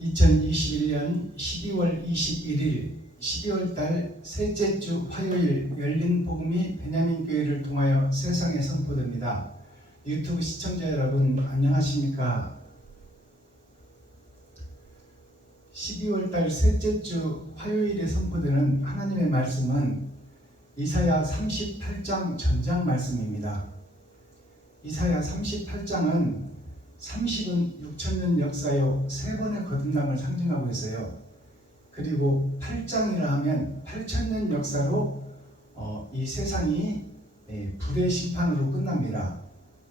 2021년 12월 21일 12월달 셋째 주 화요일 열린 복음이 베냐민 교회를 통하여 세상에 선포됩니다. 유튜브 시청자 여러분 안녕하십니까? 12월달 셋째 주 화요일에 선포되는 하나님의 말씀은 이사야 38장 전장 말씀입니다. 이사야 38장은 30은 6천년 역사요 3번의 거듭남을 상징하고 있어요. 그리고 8장이라 하면 8천년 역사로 이 세상이 불의 심판으로 끝납니다.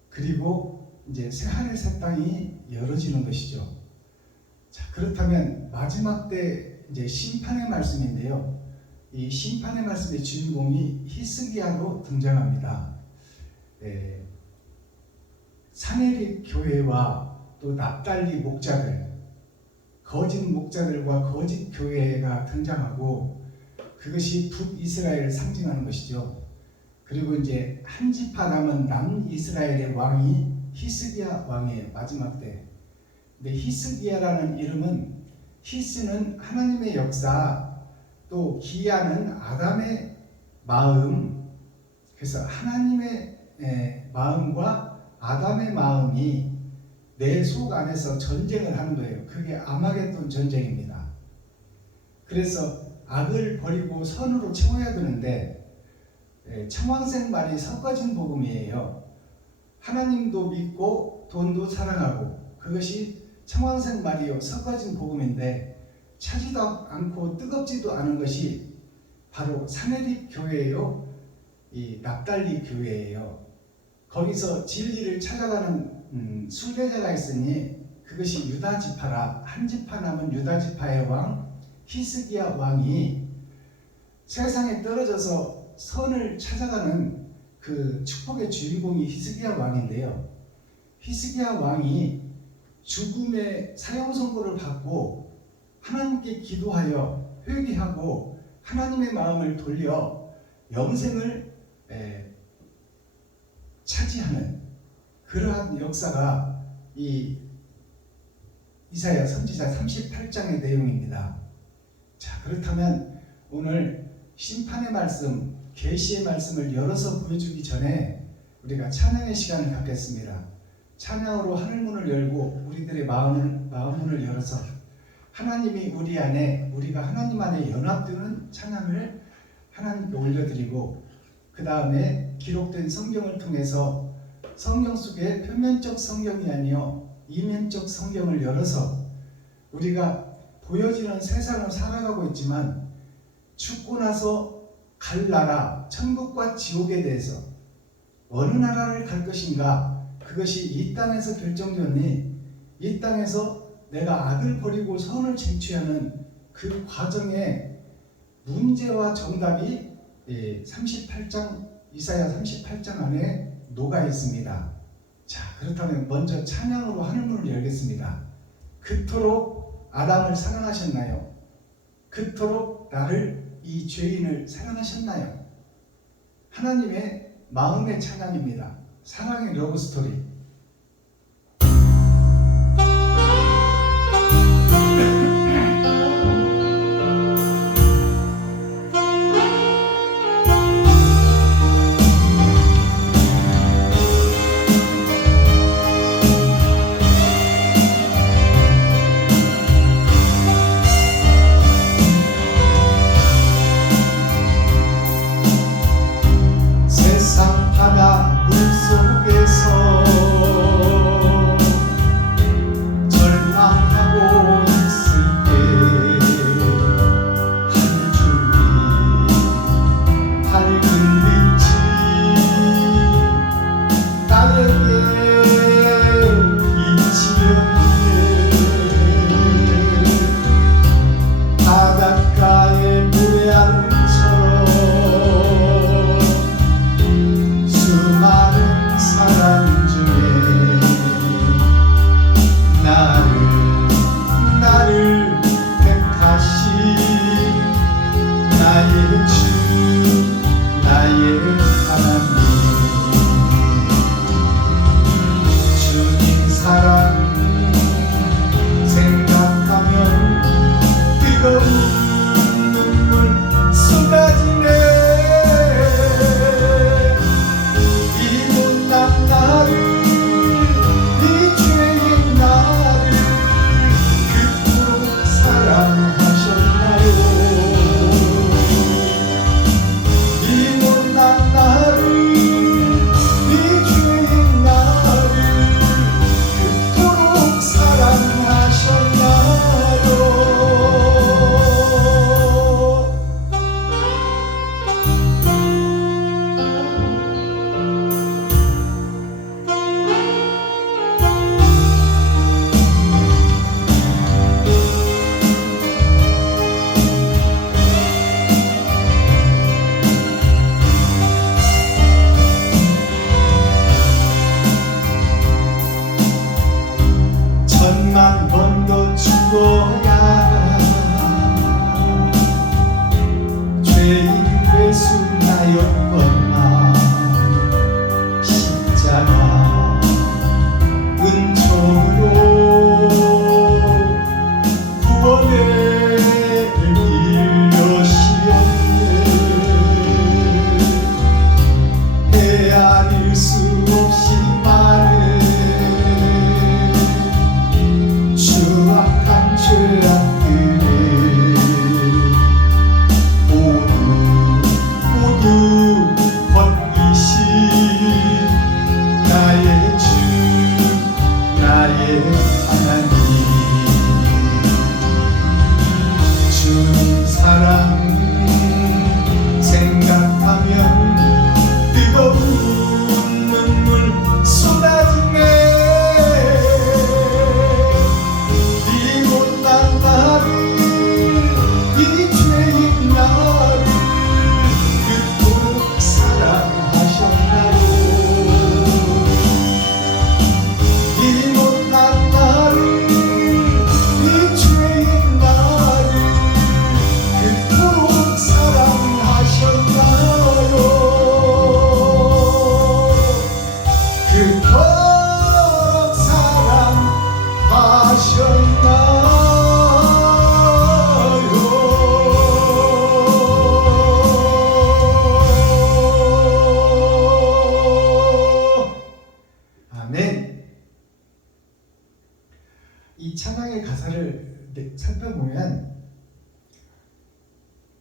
그리고 이제 새하늘 새 땅이 열어지는 것이죠. 자, 그렇다면 마지막 때 이제 심판의 말씀인데요. 이 심판의 말씀의 주인공이 히스기야로 등장합니다. 사내립 교회와 또 납달리 목자들, 거짓 목자들과 거짓 교회가 등장하고 그것이 북이스라엘을 상징하는 것이죠. 그리고 이제 한 지파 남은 남이스라엘의 왕이 히스기야 왕이에요. 마지막 때. 근데 히스기야라는 이름은 히스는 하나님의 역사, 또 기야는 아담의 마음, 그래서 하나님의 마음과 아담의 마음이 내 속 안에서 전쟁을 하는 거예요. 그게 아마겟돈 전쟁입니다. 그래서 악을 버리고 선으로 채워야 되는데 청황색 말이 섞어진 복음이에요. 하나님도 믿고 돈도 사랑하고 그것이 청황색 말이요 섞어진 복음인데 차지도 않고 뜨겁지도 않은 것이 바로 사내립 교회예요. 이 납달리 교회예요. 거기서 진리를 찾아가는 순례자가 있으니 그것이 유다 지파라. 한 지파 남은 유다 지파의 왕 히스기야 왕이 세상에 떨어져서 선을 찾아가는 그 축복의 주인공이 히스기야 왕인데요. 히스기야 왕이 죽음의 사형 선고를 받고 하나님께 기도하여 회개하고 하나님의 마음을 돌려 영생을 차지하는 그러한 역사가 이 이사야 선지자 38장의 내용입니다. 자, 그렇다면 오늘 심판의 말씀, 계시의 말씀을 열어서 보여주기 전에 우리가 찬양의 시간을 갖겠습니다. 찬양으로 하늘문을 열고 우리들의 마음문을 열어서 하나님이 우리 안에, 우리가 하나님 안에 연합되는 찬양을 하나님께 올려드리고 그 다음에 기록된 성경을 통해서 성경 속에 표면적 성경이 아니요 이면적 성경을 열어서 우리가 보여지는 세상을 살아가고 있지만 죽고 나서 갈 나라, 천국과 지옥에 대해서 어느 나라를 갈 것인가, 그것이 이 땅에서 결정되니 이 땅에서 내가 악을 버리고 선을 쟁취하는 그 과정에 문제와 정답이 38장 이사야 38장 안에 녹아 있습니다. 자, 그렇다면 먼저 찬양으로 하늘문을 열겠습니다. 그토록 아담을 사랑하셨나요? 그토록 나를 이 죄인을 사랑하셨나요? 하나님의 마음의 찬양입니다. 사랑의 러브스토리. 세상 바다 물속에서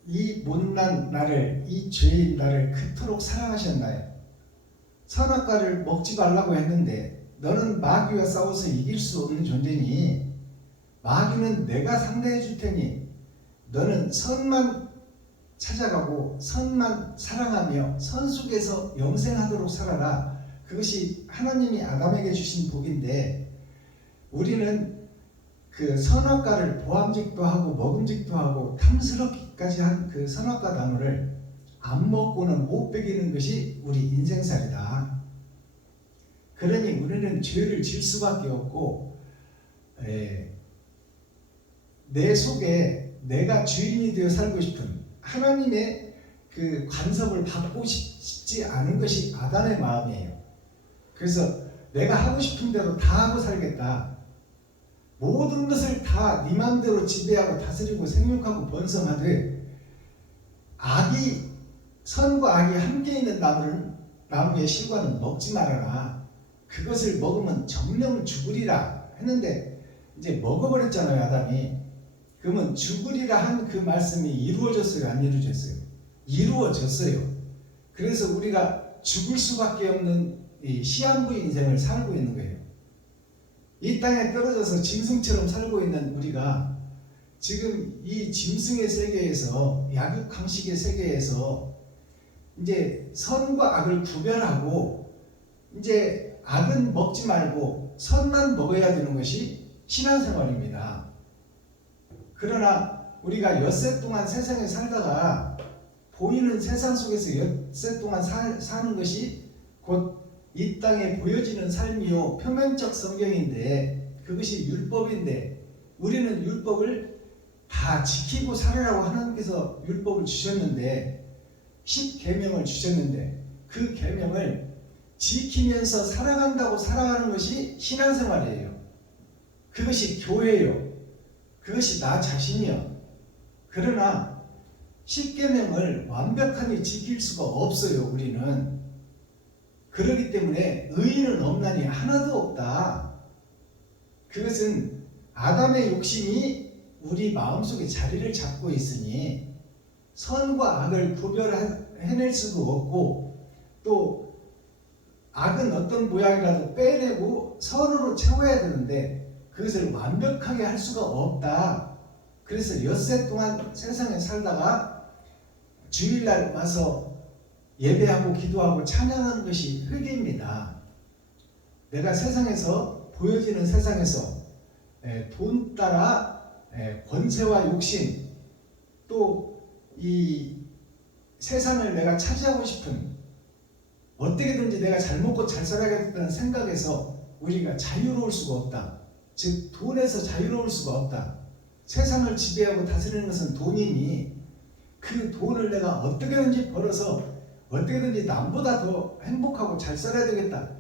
이 못난 나를, 이 죄인 나를 그토록 사랑하셨나요? 선악과를 먹지 말라고 했는데 너는 마귀와 싸워서 이길 수 없는 존재니 마귀는 내가 상대해 줄 테니 너는 선만 찾아가고 선만 사랑하며 선 속에서 영생하도록 살아라. 그것이 하나님이 아담에게 주신 복인데 우리는 그 선악과를 보암직도 하고 먹음직도 하고 탐스럽기까지 한 그 선악과 나무를 안 먹고는 못 베기는 것이 우리 인생살이다. 그러니 우리는 죄를 질 수밖에 없고 내 속에 내가 주인이 되어 살고 싶은 하나님의 그 간섭을 받고 싶지 않은 것이 아담의 마음이에요. 그래서 내가 하고 싶은 대로 다 하고 살겠다. 모든 것을 다 네 마음대로 지배하고 다스리고 생육하고 번성하되 선과 악이 함께 있는 나무의 실과는 먹지 말아라. 그것을 먹으면 정령 죽으리라 했는데 이제 먹어버렸잖아요, 아담이. 그러면 죽으리라 한 그 말씀이 이루어졌어요, 안 이루어졌어요? 이루어졌어요. 그래서 우리가 죽을 수밖에 없는 이 시한부의 인생을 살고 있는 거예요. 이 땅에 떨어져서 짐승처럼 살고 있는 우리가 지금 이 짐승의 세계에서, 약육강식의 세계에서 이제 선과 악을 구별하고 이제 악은 먹지 말고 선만 먹어야 되는 것이 신앙생활입니다. 그러나 우리가 엿새 동안 세상에 살다가 보이는 세상 속에서 엿새 동안 사는 것이 곧 이 땅에 보여지는 삶이요 표면적 성경인데 그것이 율법인데 우리는 율법을 다 지키고 살으라고 하나님께서 율법을 주셨는데 10계명을 주셨는데 그 계명을 지키면서 살아간다고 살아가는 것이 신앙생활이에요. 그것이 교회예요. 그것이 나 자신이요. 그러나 10계명을 완벽하게 지킬 수가 없어요. 우리는. 그렇기 때문에 의인은 없나니 하나도 없다. 그것은 아담의 욕심이 우리 마음속에 자리를 잡고 있으니 선과 악을 구별해낼 수도 없고 또 악은 어떤 모양이라도 빼내고 선으로 채워야 되는데 그것을 완벽하게 할 수가 없다. 그래서 엿새 동안 세상에 살다가 주일날 와서 예배하고 기도하고 찬양하는 것이 회개입니다. 내가 세상에서 보여지는 세상에서 돈 따라 권세와 욕심 또 이 세상을 내가 차지하고 싶은 어떻게든지 내가 잘 먹고 잘 살아야겠다는 생각에서 우리가 자유로울 수가 없다. 즉 돈에서 자유로울 수가 없다. 세상을 지배하고 다스리는 것은 돈이니 그 돈을 내가 어떻게든지 벌어서 어떻게든지 남보다 더 행복하고 잘 살아야 되겠다.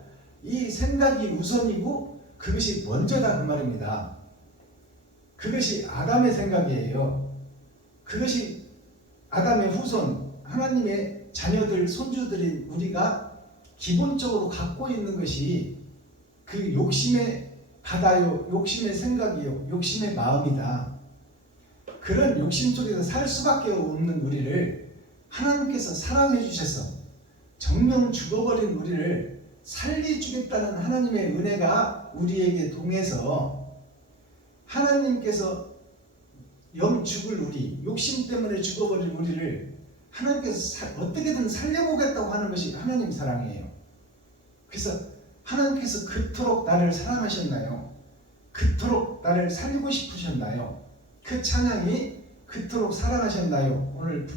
이 생각이 우선이고 그것이 먼저다 그 말입니다. 그것이 아담의 생각이에요. 그것이 아담의 후손 하나님의 자녀들 손주들인 우리가 기본적으로 갖고 있는 것이 그 욕심의 바다요, 욕심의 생각이요, 욕심의 마음이다. 그런 욕심 속에서 살 수밖에 없는 우리를 하나님께서 사랑해 주셔서 정령 죽어버린 우리를 살려주겠다는 하나님의 은혜가 우리에게 동해서 하나님께서 죽을 우리, 욕심 때문에 죽어버린 우리를 하나님께서 어떻게든 살려보겠다고 하는 것이 하나님 사랑이에요. 그래서 하나님께서 그토록 나를 사랑하셨나요? 그토록 나를 살리고 싶으셨나요? 그 찬양이 그토록 사랑하셨나요? 오늘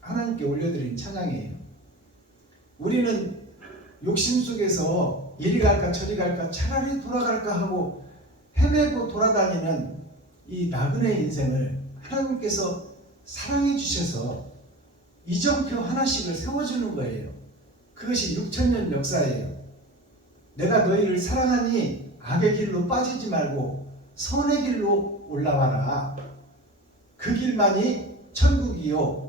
하나님께 올려드린 찬양이에요. 우리는 욕심 속에서 이리 갈까 저리 갈까 차라리 돌아갈까 하고 헤매고 돌아다니는 이 나그네 인생을 하나님께서 사랑해 주셔서 이정표 하나씩을 세워주는 거예요. 그것이 6천년 역사예요. 내가 너희를 사랑하니 악의 길로 빠지지 말고 선의 길로 올라와라. 그 길만이 천국이요.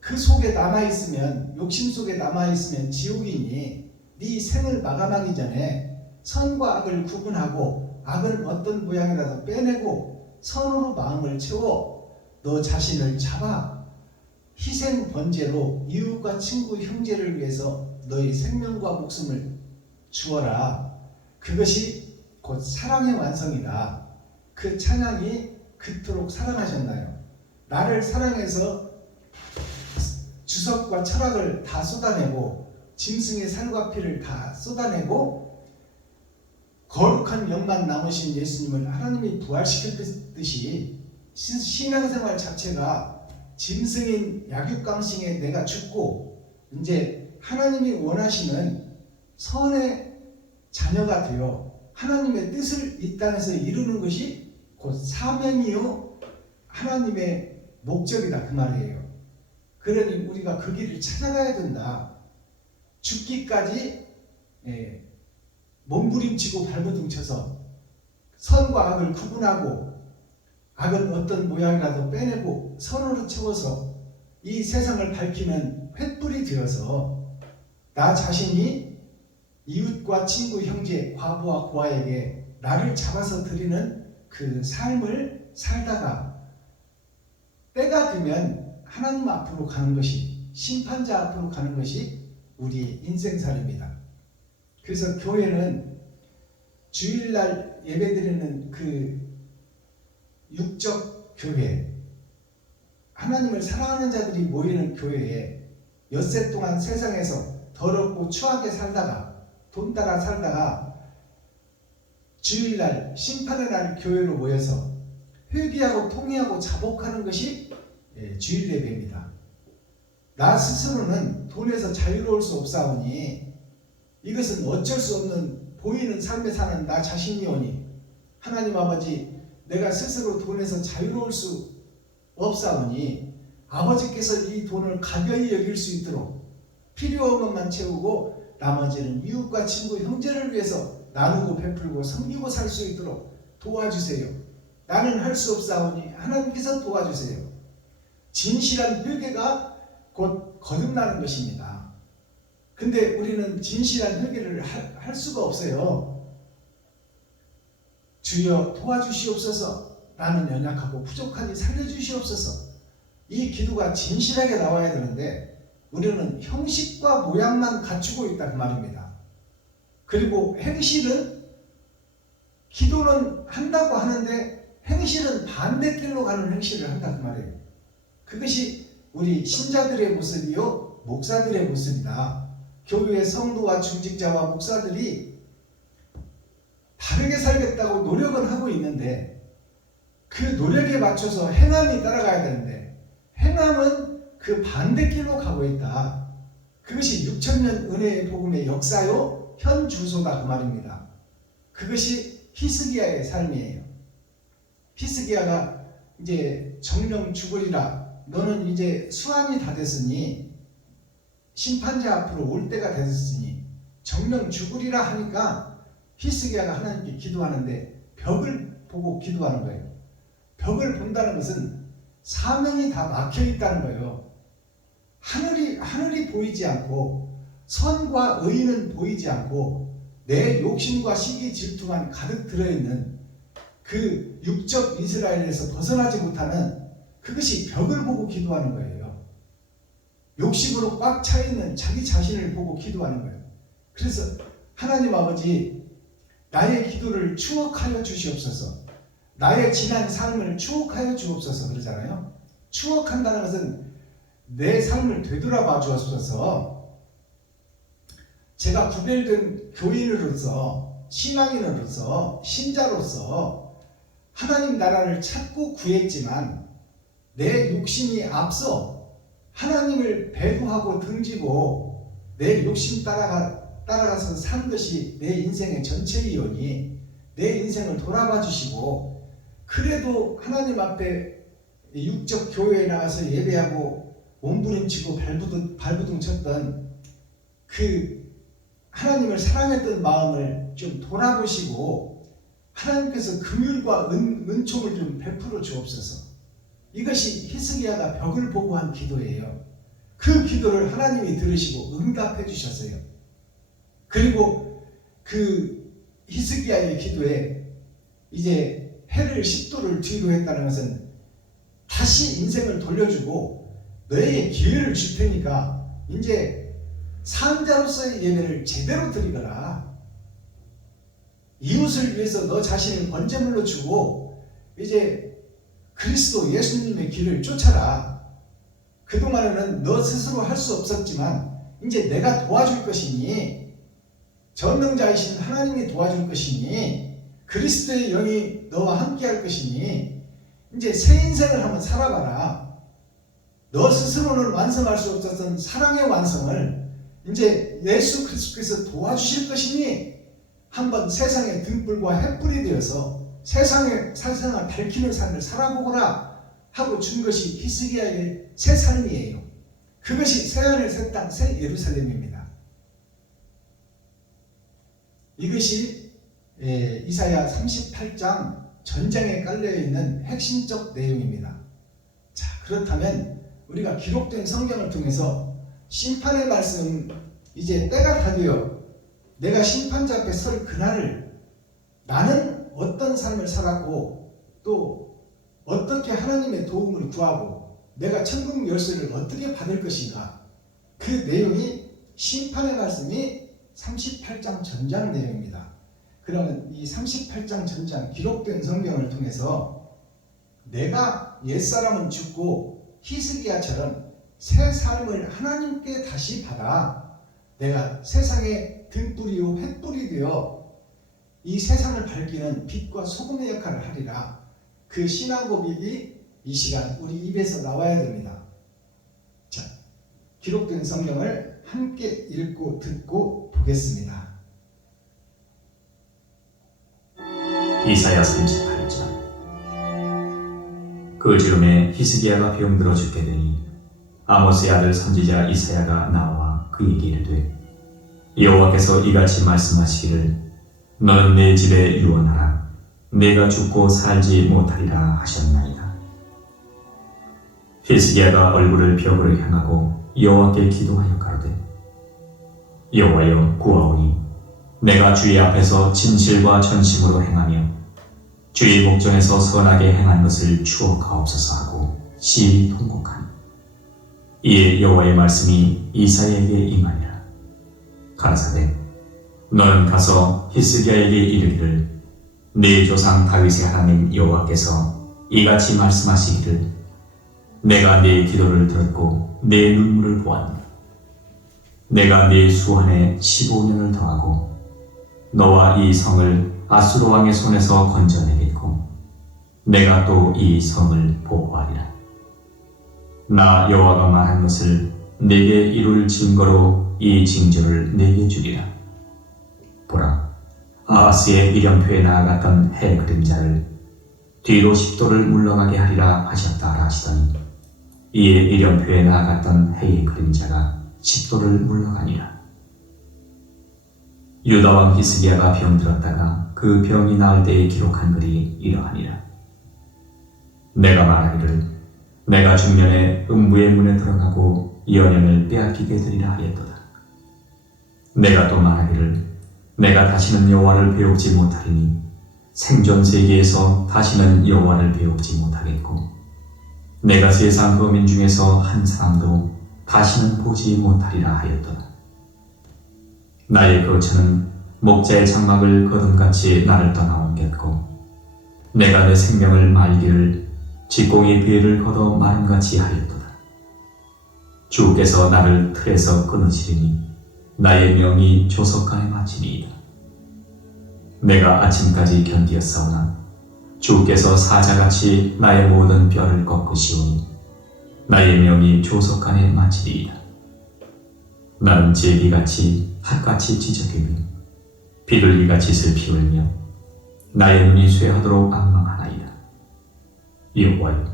그 속에 남아있으면 욕심 속에 남아있으면 지옥이니 네 생을 마감하기 전에 선과 악을 구분하고 악은 어떤 모양이라도 빼내고 선으로 마음을 채워 너 자신을 잡아. 희생 번제로 이웃과 친구 형제를 위해서 너희 생명과 목숨을 주어라. 그것이 곧 사랑의 완성이다. 그 찬양이 그토록 사랑하셨나요? 나를 사랑해서 주석과 철학을 다 쏟아내고 짐승의 살과 피를 다 쏟아내고 거룩한 영만 남으신 예수님을 하나님이 부활시켰듯이 신앙생활 자체가 짐승인 약육강식에 내가 죽고 이제 하나님이 원하시는 선의 자녀가 되어 하나님의 뜻을 이 땅에서 이루는 것이 곧 사명이요 하나님의 목적이다 그 말이에요. 그러니 우리가 그 길을 찾아가야 된다. 죽기까지 몸부림치고 발버둥쳐서 선과 악을 구분하고 악은 어떤 모양이라도 빼내고 선으로 채워서 이 세상을 밝히는 횃불이 되어서 나 자신이 이웃과 친구, 형제, 과부와 고아에게 나를 잡아서 드리는 그 삶을 살다가 때가 되면 하나님 앞으로 가는 것이, 심판자 앞으로 가는 것이 우리 인생살입니다. 그래서 교회는 주일날 예배드리는 그 육적 교회, 하나님을 사랑하는 자들이 모이는 교회에 엿새 동안 세상에서 더럽고 추하게 살다가 돈 따라 살다가 주일날 심판의 날 교회로 모여서 회개하고 통회하고 자복하는 것이 주일 예배입니다. 나 스스로는 돈에서 자유로울 수 없사오니 이것은 어쩔 수 없는 보이는 삶에 사는 나 자신이오니 하나님 아버지 내가 스스로 돈에서 자유로울 수 없사오니 아버지께서 이 돈을 가벼이 여길 수 있도록 필요한 것만 채우고 나머지는 이웃과 친구 형제를 위해서 나누고 베풀고 섬기고 살 수 있도록 도와주세요. 나는 할 수 없사오니 하나님께서 도와주세요. 진실한 회개가 곧 거듭나는 것입니다. 근데 우리는 진실한 회개를 할 수가 없어요. 주여 도와주시옵소서. 나는 연약하고 부족하니 살려주시옵소서. 이 기도가 진실하게 나와야 되는데 우리는 형식과 모양만 갖추고 있다 그 말입니다. 그리고 행실은 기도는 한다고 하는데 행실은 반대길로 가는 행실을 한다 그 말이에요. 그것이 우리 신자들의 모습이요 목사들의 모습이다. 교회의 성도와 중직자와 목사들이 바르게 살겠다고 노력은 하고 있는데 그 노력에 맞춰서 행함이 따라가야 되는데 행함은 그 반대길로 가고 있다. 그것이 6,000년 은혜의 복음의 역사요 현 주소다 그 말입니다. 그것이 히스기야의 삶이에요. 히스기야가 이제 정령 죽으리라. 너는 이제 수완이 다 됐으니 심판자 앞으로 올 때가 됐으니 정령 죽으리라 하니까 히스기야가 하나님께 기도하는데 벽을 보고 기도하는 거예요. 벽을 본다는 것은 사명이 다 막혀 있다는 거예요. 하늘이 보이지 않고 선과 의는 보이지 않고 내 욕심과 시기 질투만 가득 들어있는 그 육적 이스라엘에서 벗어나지 못하는 그것이 벽을 보고 기도하는 거예요. 욕심으로 꽉 차있는 자기 자신을 보고 기도하는 거예요. 그래서 하나님 아버지 나의 기도를 추억하여 주시옵소서. 나의 지난 삶을 추억하여 주옵소서 그러잖아요. 추억한다는 것은 내 삶을 되돌아봐 주옵소서. 제가 구별된 교인으로서 신앙인으로서 신자로서 하나님 나라를 찾고 구했지만 내 욕심이 앞서 하나님을 배후하고 등지고 내 욕심 따라가서 산 것이 내 인생의 전체이오니 내 인생을 돌아봐 주시고 그래도 하나님 앞에 육적 교회에 나가서 예배하고 몸부림치고 발부둥 쳤던 그 하나님을 사랑했던 마음을 좀 돌아보시고 하나님께서 긍휼과 은총을 좀 베풀어 주옵소서. 이것이 히스기야가 벽을 보고 한 기도예요. 그 기도를 하나님이 들으시고 응답해 주셨어요. 그리고 그 히스기야의 기도에 이제 해를 10도를 뒤로 했다는 것은 다시 인생을 돌려주고 너에게 기회를 줄 테니까 이제 산자로서의 예배를 제대로 드리거라. 이웃을 위해서 너 자신을 번제물로 주고 이제 그리스도 예수님의 길을 쫓아라. 그동안에는 너 스스로 할 수 없었지만 이제 내가 도와줄 것이니, 전능자이신 하나님이 도와줄 것이니, 그리스도의 영이 너와 함께 할 것이니 이제 새 인생을 한번 살아봐라. 너 스스로는 완성할 수 없었던 사랑의 완성을 이제 예수 그리스도께서 도와주실 것이니 한번 세상의 등불과 햇불이 되어서 세상을 밝히는 삶을 살아보거라 하고 준 것이 히스기야의 새 삶이에요. 그것이 새하늘 새 땅 새 예루살렘입니다. 이것이 이사야 38장 전장에 깔려있는 핵심적 내용입니다. 자, 그렇다면 우리가 기록된 성경을 통해서 심판의 말씀, 이제 때가 다 되어 내가 심판자 앞에 설 그날을 나는 어떤 삶을 살았고 또 어떻게 하나님의 도움을 구하고 내가 천국 열쇠를 어떻게 받을 것인가, 그 내용이 심판의 말씀이 38장 전장 내용입니다. 그러면 이 38장 전장 기록된 성경을 통해서 내가 옛사람은 죽고 히스기야처럼 새 삶을 하나님께 다시 받아 내가 세상의 등불이요 횃불이 되어 이 세상을 밝히는 빛과 소금의 역할을 하리라. 그 신앙 고백이 이 시간 우리 입에서 나와야 됩니다. 자, 기록된 성경을 함께 읽고 듣고 보겠습니다. 이사야 38장. 그 즈음에 히스기야가 병들어 죽게 되니 아모스의 아들 선지자 이사야가 나와 그에게 이르되, 여호와께서 이같이 말씀하시기를 너는 내 집에 유언하라. 내가 죽고 살지 못하리라 하셨나이다. 히스기야가 얼굴을 벽으로 향하고 여호와께 기도하여 가로되, 여호와여 구하오니 내가 주의 앞에서 진실과 전심으로 행하며 주의 목전에서 선하게 행한 것을 추억하옵소서 하고 시인이 통곡하니, 이에 여호와의 말씀이 이사야에게 임하니라. 가라사대 너는 가서 히스기야에게 이르기를, 네 조상 다윗의 하나님 여호와께서 이같이 말씀하시기를, 내가 네 기도를 들었고 네 눈물을 보았노라. 내가 네 수한에 15년을 더하고 너와 이 성을 아수르 왕의 손에서 건져내겠고 내가 또 이 성을 보호하리라. 나 여호와가 말한 것을 내게 이룰 증거로 이 징조를 내게 주리라. 보라, 아하스의 일령표에 나아갔던 해 그림자를 뒤로 10도를 물러가게 하리라 하셨다 하시더니, 이에 일령표에 나아갔던 해의 그림자가 10도를 물러가니라. 유다 왕 히스기야가 병들었다가 그 병이 나을 때에 기록한 글이 이러하니라. 내가 말하기를 내가 중년에 음부의 문에 들어가고 연연을 빼앗기게 되리라 하였도다. 내가 또 말하기를 내가 다시는 여호와를 배우지 못하리니 생존 세계에서 다시는 여호와를 배우지 못하겠고 내가 세상 거민 중에서 한 사람도 다시는 보지 못하리라 하였도다. 나의 거처는 목자의 장막을 거둠같이 나를 떠나옮겼고 내가 내 생명을 말기를 직공의 배를 걷어 마름같이 하였도다. 주께서 나를 틀에서 끊으시리니 나의 명이 조석가에 마치니이다. 내가 아침까지 견디었사오나 주께서 사자같이 나의 모든 뼈를 꺾으시오니 나의 명이 조석간에 마치리이다. 나는 제비같이 핫같이 지저귀며 비둘기같이 슬피 울며 나의 눈이 쇠하도록 앙망하나이다. 여호와여,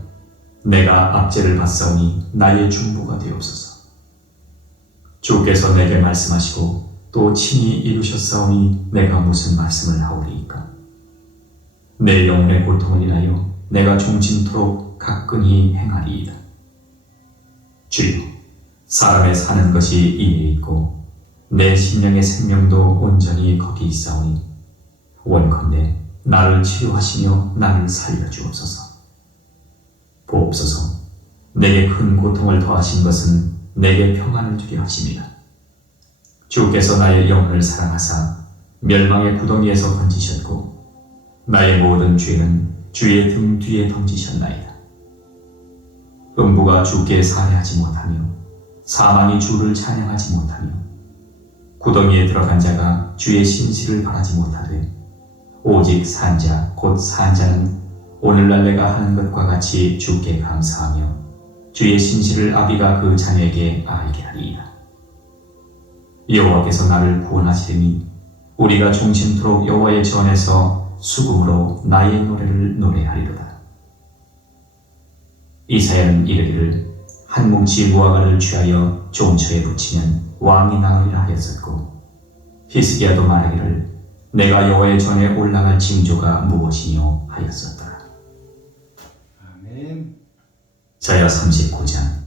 내가 압제를 받사오니 나의 중보가 되옵소서. 주께서 내게 말씀하시고 또 친히 이루셨사오니 내가 무슨 말씀을 하오리이까. 내 영혼의 고통을 인하여 내가 종신토록 가끈히 행하리이다. 주여, 사람의 사는 것이 이에 있고 내 심령의 생명도 온전히 거기 있사오니 원컨대 나를 치료하시며 나를 살려주옵소서. 보옵소서, 내게 큰 고통을 더하신 것은 내게 평안을 주려 하십니다. 주께서 나의 영혼을 사랑하사 멸망의 구덩이에서 건지셨고 나의 모든 죄는 주의 등 뒤에 던지셨나이다. 음부가 주께 살해하지 못하며 사망이 주를 찬양하지 못하며 구덩이에 들어간 자가 주의 신실을 바라지 못하되 오직 산자 곧 산자는 오늘날 내가 하는 것과 같이 주께 감사하며 주의 신실을 아비가 그 자녀에게 알게 하리이다. 여호와께서 나를 구원하시리니 우리가 종신토록 여호와의 전에서 수금으로 나의 노래를 노래하리로다. 이사야는 이르기를 한 뭉치 무화과를 취하여 종처에 붙이면 왕이 나으리라 하였었고 히스기야도 말하기를 내가 여호와의 전에 올라갈 징조가 무엇이뇨 하였었더라. 아멘. 이사야 39장.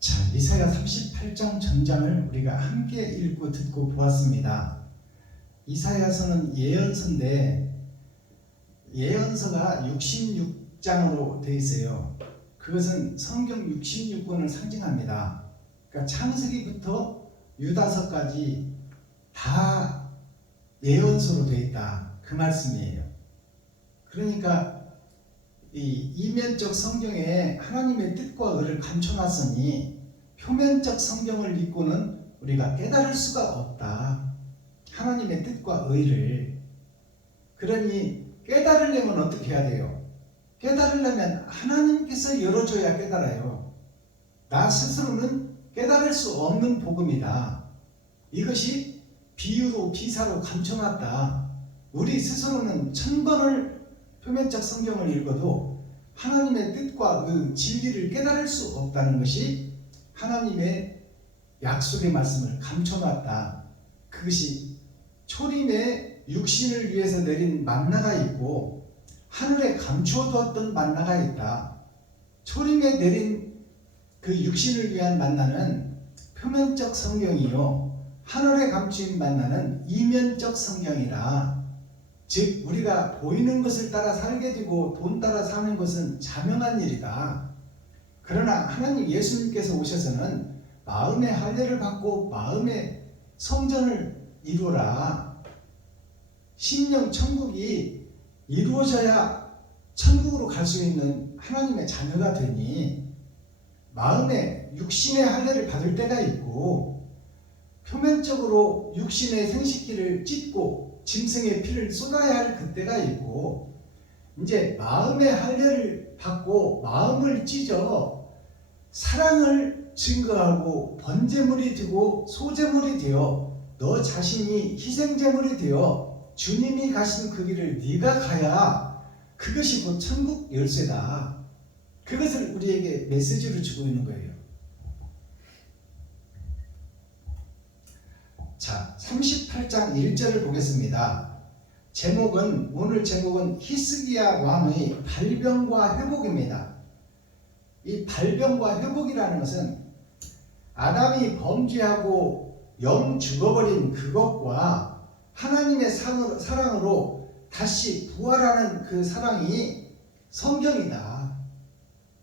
자, 이사야 38장 전장을 우리가 함께 읽고 듣고 보았습니다. 이사야서는 예언서인데 예언서가 66장으로 되어 있어요. 그것은 성경 66권을 상징합니다. 그러니까 창세기부터 유다서까지 다 예언서로 되어 있다, 그 말씀이에요. 그러니까 이 이면적 성경에 하나님의 뜻과 의를 감춰놨으니 표면적 성경을 읽고는 우리가 깨달을 수가 없다, 하나님의 뜻과 의를. 그러니 깨달으려면 어떻게 해야 돼요? 깨달으려면 하나님께서 열어줘야 깨달아요. 나 스스로는 깨달을 수 없는 복음이다. 이것이 비유로 비사로 감춰놨다. 우리 스스로는 1000번을 표면적 성경을 읽어도 하나님의 뜻과 그 진리를 깨달을 수 없다는 것이 하나님의 약속의 말씀을 감춰놨다. 그것이 초림에 육신을 위해서 내린 만나가 있고 하늘에 감추어두었던 만나가 있다. 초림에 내린 그 육신을 위한 만나는 표면적 성경이요, 하늘에 감추인 만나는 이면적 성경이라. 즉 우리가 보이는 것을 따라 살게 되고 돈 따라 사는 것은 자명한 일이다. 그러나 하나님 예수님께서 오셔서는 마음의 할례를 받고 마음의 성전을 이루어라. 심령 천국이 이루어져야 천국으로 갈 수 있는 하나님의 자녀가 되니 마음의 육신의 할례를 받을 때가 있고 표면적으로 육신의 생식기를 찢고 짐승의 피를 쏟아야 할 그때가 있고, 이제 마음의 할례를 받고 마음을 찢어 사랑을 증거하고 번제물이 되고 소제물이 되어 너 자신이 희생제물이 되어 주님이 가신 그 길을 네가 가야 그것이 곧 천국 열쇠다. 그것을 우리에게 메시지로 주고 있는 거예요. 자, 38장 1절을 보겠습니다. 오늘 제목은 히스기야 왕의 발병과 회복입니다. 이 발병과 회복이라는 것은 아담이 범죄하고 영 죽어버린 그것과 하나님의 사랑으로 다시 부활하는 그 사랑이 성경이다.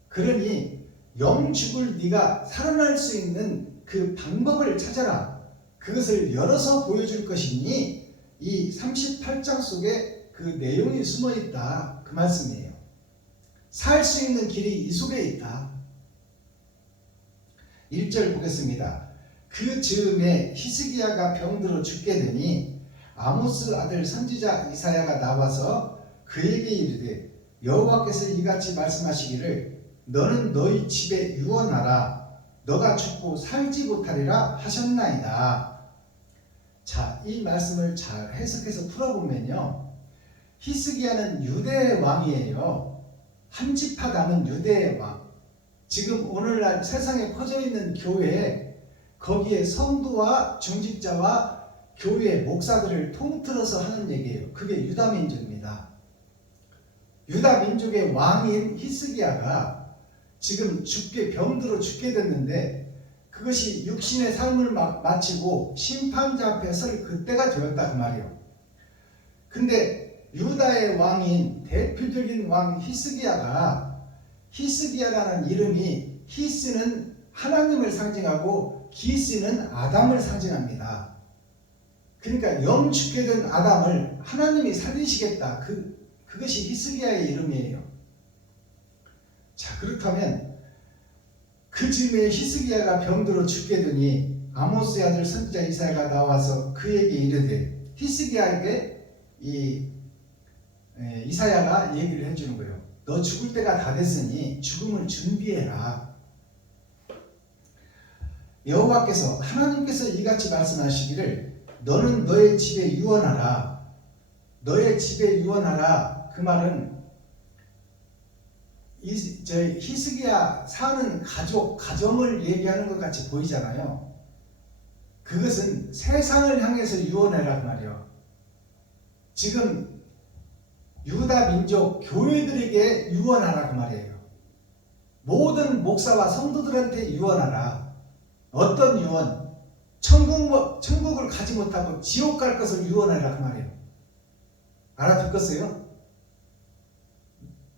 그러니 영 죽을 네가 살아날 수 있는 그 방법을 찾아라. 그것을 열어서 보여줄 것이니 이 38장 속에 그 내용이 숨어있다, 그 말씀이에요. 살 수 있는 길이 이 속에 있다. 1절 보겠습니다. 그 즈음에 히스기야가 병들어 죽게 되니 아모스 아들 선지자 이사야가 나와서 그에게 이르되 여호와께서 이같이 말씀하시기를 너는 너희 집에 유언하라. 너가 죽고 살지 못하리라 하셨나이다. 자, 이 말씀을 잘 해석해서 풀어보면요, 히스기야는 유대의 왕이에요. 한 지파 남은 유대의 왕. 지금 오늘날 세상에 퍼져 있는 교회에 거기에 성도와 중직자와 교회 목사들을 통틀어서 하는 얘기예요. 그게 유다 민족입니다. 유다 민족의 왕인 히스기야가 지금 병들어 죽게 됐는데 그것이 육신의 삶을 마치고 심판자 앞에 설 그때가 되었다, 그 말이에요. 근데 유다의 왕인 대표적인 왕 히스기야라는 이름이 히스는 하나님을 상징하고 기스는 아담을 상징합니다. 그러니까 영 죽게 된 아담을 하나님이 살리시겠다. 그것이 히스기야의 이름이에요. 자, 그렇다면 그 즈음에 히스기야가 병들어 죽게 되니 아모스의 아들 선지자 이사야가 나와서 그에게 이르되, 히스기야에게 이사야가 얘기를 해주는 거예요. 너 죽을 때가 다 됐으니 죽음을 준비해라. 여호와께서 하나님께서 이같이 말씀하시기를 너는 너의 집에 유언하라. 너의 집에 유언하라. 그 말은 히스기야 사는 가정을 얘기하는 것 같이 보이잖아요. 그것은 세상을 향해서 유언해라 그 말이에요. 지금 유다 민족 교회들에게 유언하라 그 말이에요. 모든 목사와 성도들한테 유언하라. 어떤 유언? 천국을 가지 못하고 지옥 갈 것을 유언하라 그 말이에요. 알아듣겠어요?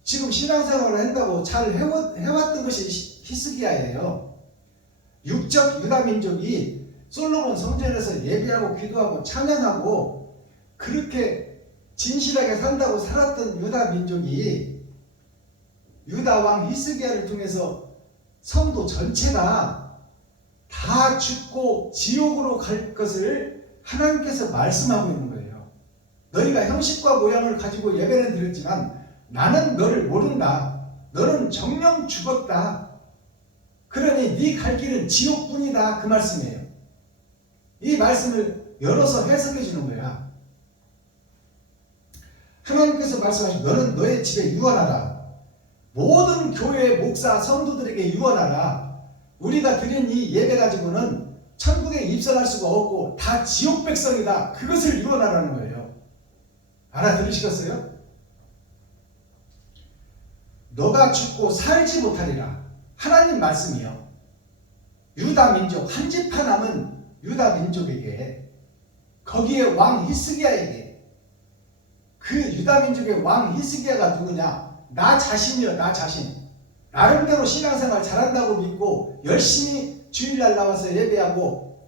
지금 신앙생활을 한다고 잘 해왔던 것이 히스기야예요. 육적 유다 민족이 솔로몬 성전에서 예배하고 기도하고 찬양하고 그렇게 진실하게 산다고 살았던 유다 민족이 유다 왕 히스기야를 통해서 성도 전체가 다 죽고 지옥으로 갈 것을 하나님께서 말씀하고 있는 거예요. 너희가 형식과 모양을 가지고 예배는 드렸지만 나는 너를 모른다. 너는 정령 죽었다. 그러니 네 갈 길은 지옥뿐이다. 그 말씀이에요. 이 말씀을 열어서 해석해 주는 거야. 하나님께서 말씀하신 너는 너의 집에 유언하라. 모든 교회의 목사 성도들에게 유언하라. 우리가 드린 이 예배 가지고는 천국에 입성할 수가 없고 다 지옥 백성이다. 그것을 유언하라는 거예요. 알아들으시겠어요? 너가 죽고 살지 못하리라. 하나님 말씀이요. 유다 민족 한 지파 남은 유다 민족에게, 거기에 왕 히스기야에게, 그 유다 민족의 왕 히스기야가 누구냐? 나 자신이요. 나 자신. 나름대로 신앙생활 잘한다고 믿고 열심히 주일날 나와서 예배하고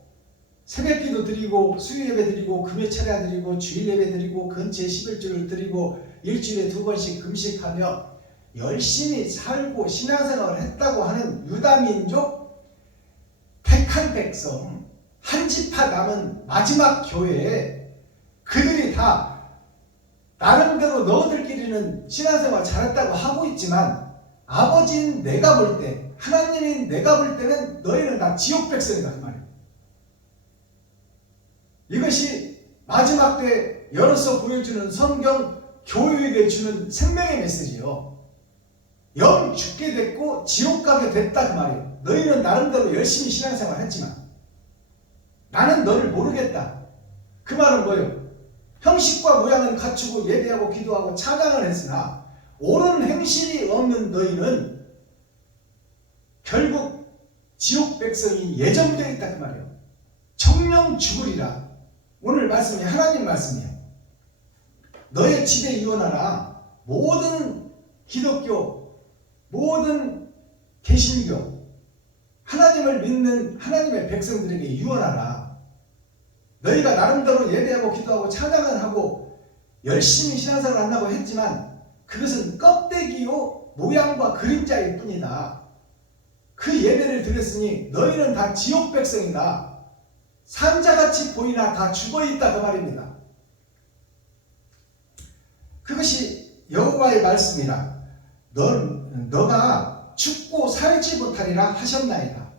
새벽기도 드리고 수요예배 드리고 금요 차례 드리고 주일 예배 드리고 근처에 11조를 드리고 일주일에 2번씩 금식하며 열심히 살고 신앙생활을 했다고 하는 유다민족 택한 백성 한 지파 남은 마지막 교회에 그들이 다 나름대로 너희들끼리는 신앙생활 잘했다고 하고 있지만 아버지인 내가 볼 때, 하나님인 내가 볼 때는 너희는 다 지옥 백성이다 그 말이에요. 이것이 마지막 때 열어서 보여주는 성경 교회에게 주는 생명의 메시지요. 영 죽게 됐고 지옥 가게 됐다 그 말이에요. 너희는 나름대로 열심히 신앙생활 했지만 나는 너를 모르겠다. 그 말은 뭐예요? 형식과 모양은 갖추고 예배하고 기도하고 찬양을 했으나 옳은 행실이 없는 너희는 결국 지옥 백성이 예정되어 있다 그 말이에요. 정령 죽으리라. 오늘 말씀이 하나님 말씀이에요. 너의 집에 유언하라. 모든 기독교, 모든 개신교, 하나님을 믿는 하나님의 백성들에게 유언하라. 너희가 나름대로 예배하고 기도하고 찬양을 하고 열심히 신앙생활을 한다고 했지만 그것은 껍데기요 모양과 그림자일 뿐이다. 그 예배를 드렸으니 너희는 다 지옥 백성이다. 산자같이 보이나 다 죽어있다 그 말입니다. 그것이 여호와의 말씀이라. 너가 죽고 살지 못하리라 하셨나이다.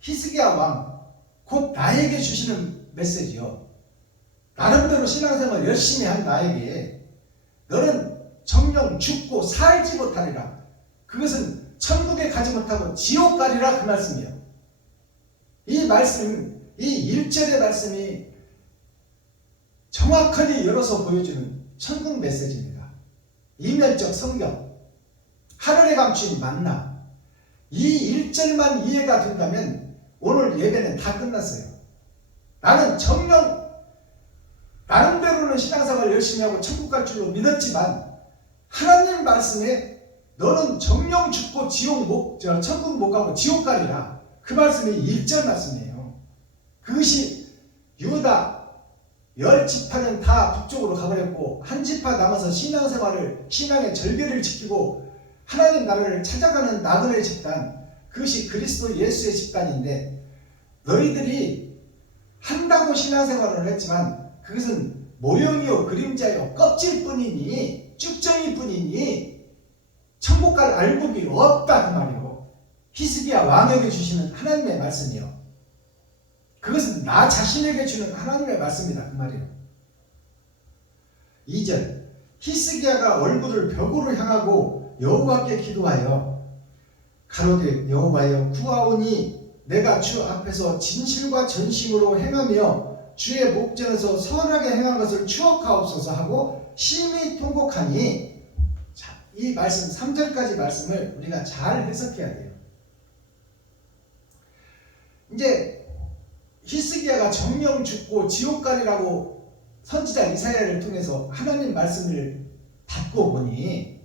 히스기야 왕 곧 나에게 주시는 메시지요. 나름대로 신앙생활 열심히 한 나에게 너는 정녕 죽고 살지 못하리라. 그것은 천국에 가지 못하고 지옥 가리라 그 말씀이에요. 이 말씀, 이 1절의 말씀이 정확하게 열어서 보여주는 천국 메시지입니다. 이면적 성경, 하늘에 감추인 만나, 이 1절만 이해가 된다면 오늘 예배는 다 끝났어요. 나는 정녕 나름대로는 겉으로는 신앙생활 열심히 하고 천국 갈 줄로 믿었지만 하나님 말씀에 너는 정령 죽고 천국 못 가고 지옥 가리라. 그 말씀이 1절 말씀이에요. 그것이 유다 10지파는 다 북쪽으로 가버렸고 한 지파 남아서 신앙의 절개를 지키고 하나님 나라를 찾아가는 나그네 집단, 그것이 그리스도 예수의 집단인데, 너희들이 한다고 신앙생활을 했지만 그것은 모형이요 그림자요 껍질뿐이니 쭉정이뿐이니 천국 갈 알곡이 없다 그 말이요. 히스기야 왕에게 주시는 하나님의 말씀이요. 그것은 나 자신에게 주는 하나님의 말씀이다 그 말이에요. 2절, 히스기야가 얼굴을 벽으로 향하고 여호와께 기도하여 가로되 여호와여 구하오니 내가 주 앞에서 진실과 전심으로 행하며 주의 목전에서 선하게 행한 것을 추억하옵소서 하고 심히 통곡하니, 자, 이 말씀 3절까지 말씀을 우리가 잘 해석해야 돼요. 이제 히스기야가 정령 죽고 지옥 가리라고 선지자 이사야를 통해서 하나님 말씀을 받고 보니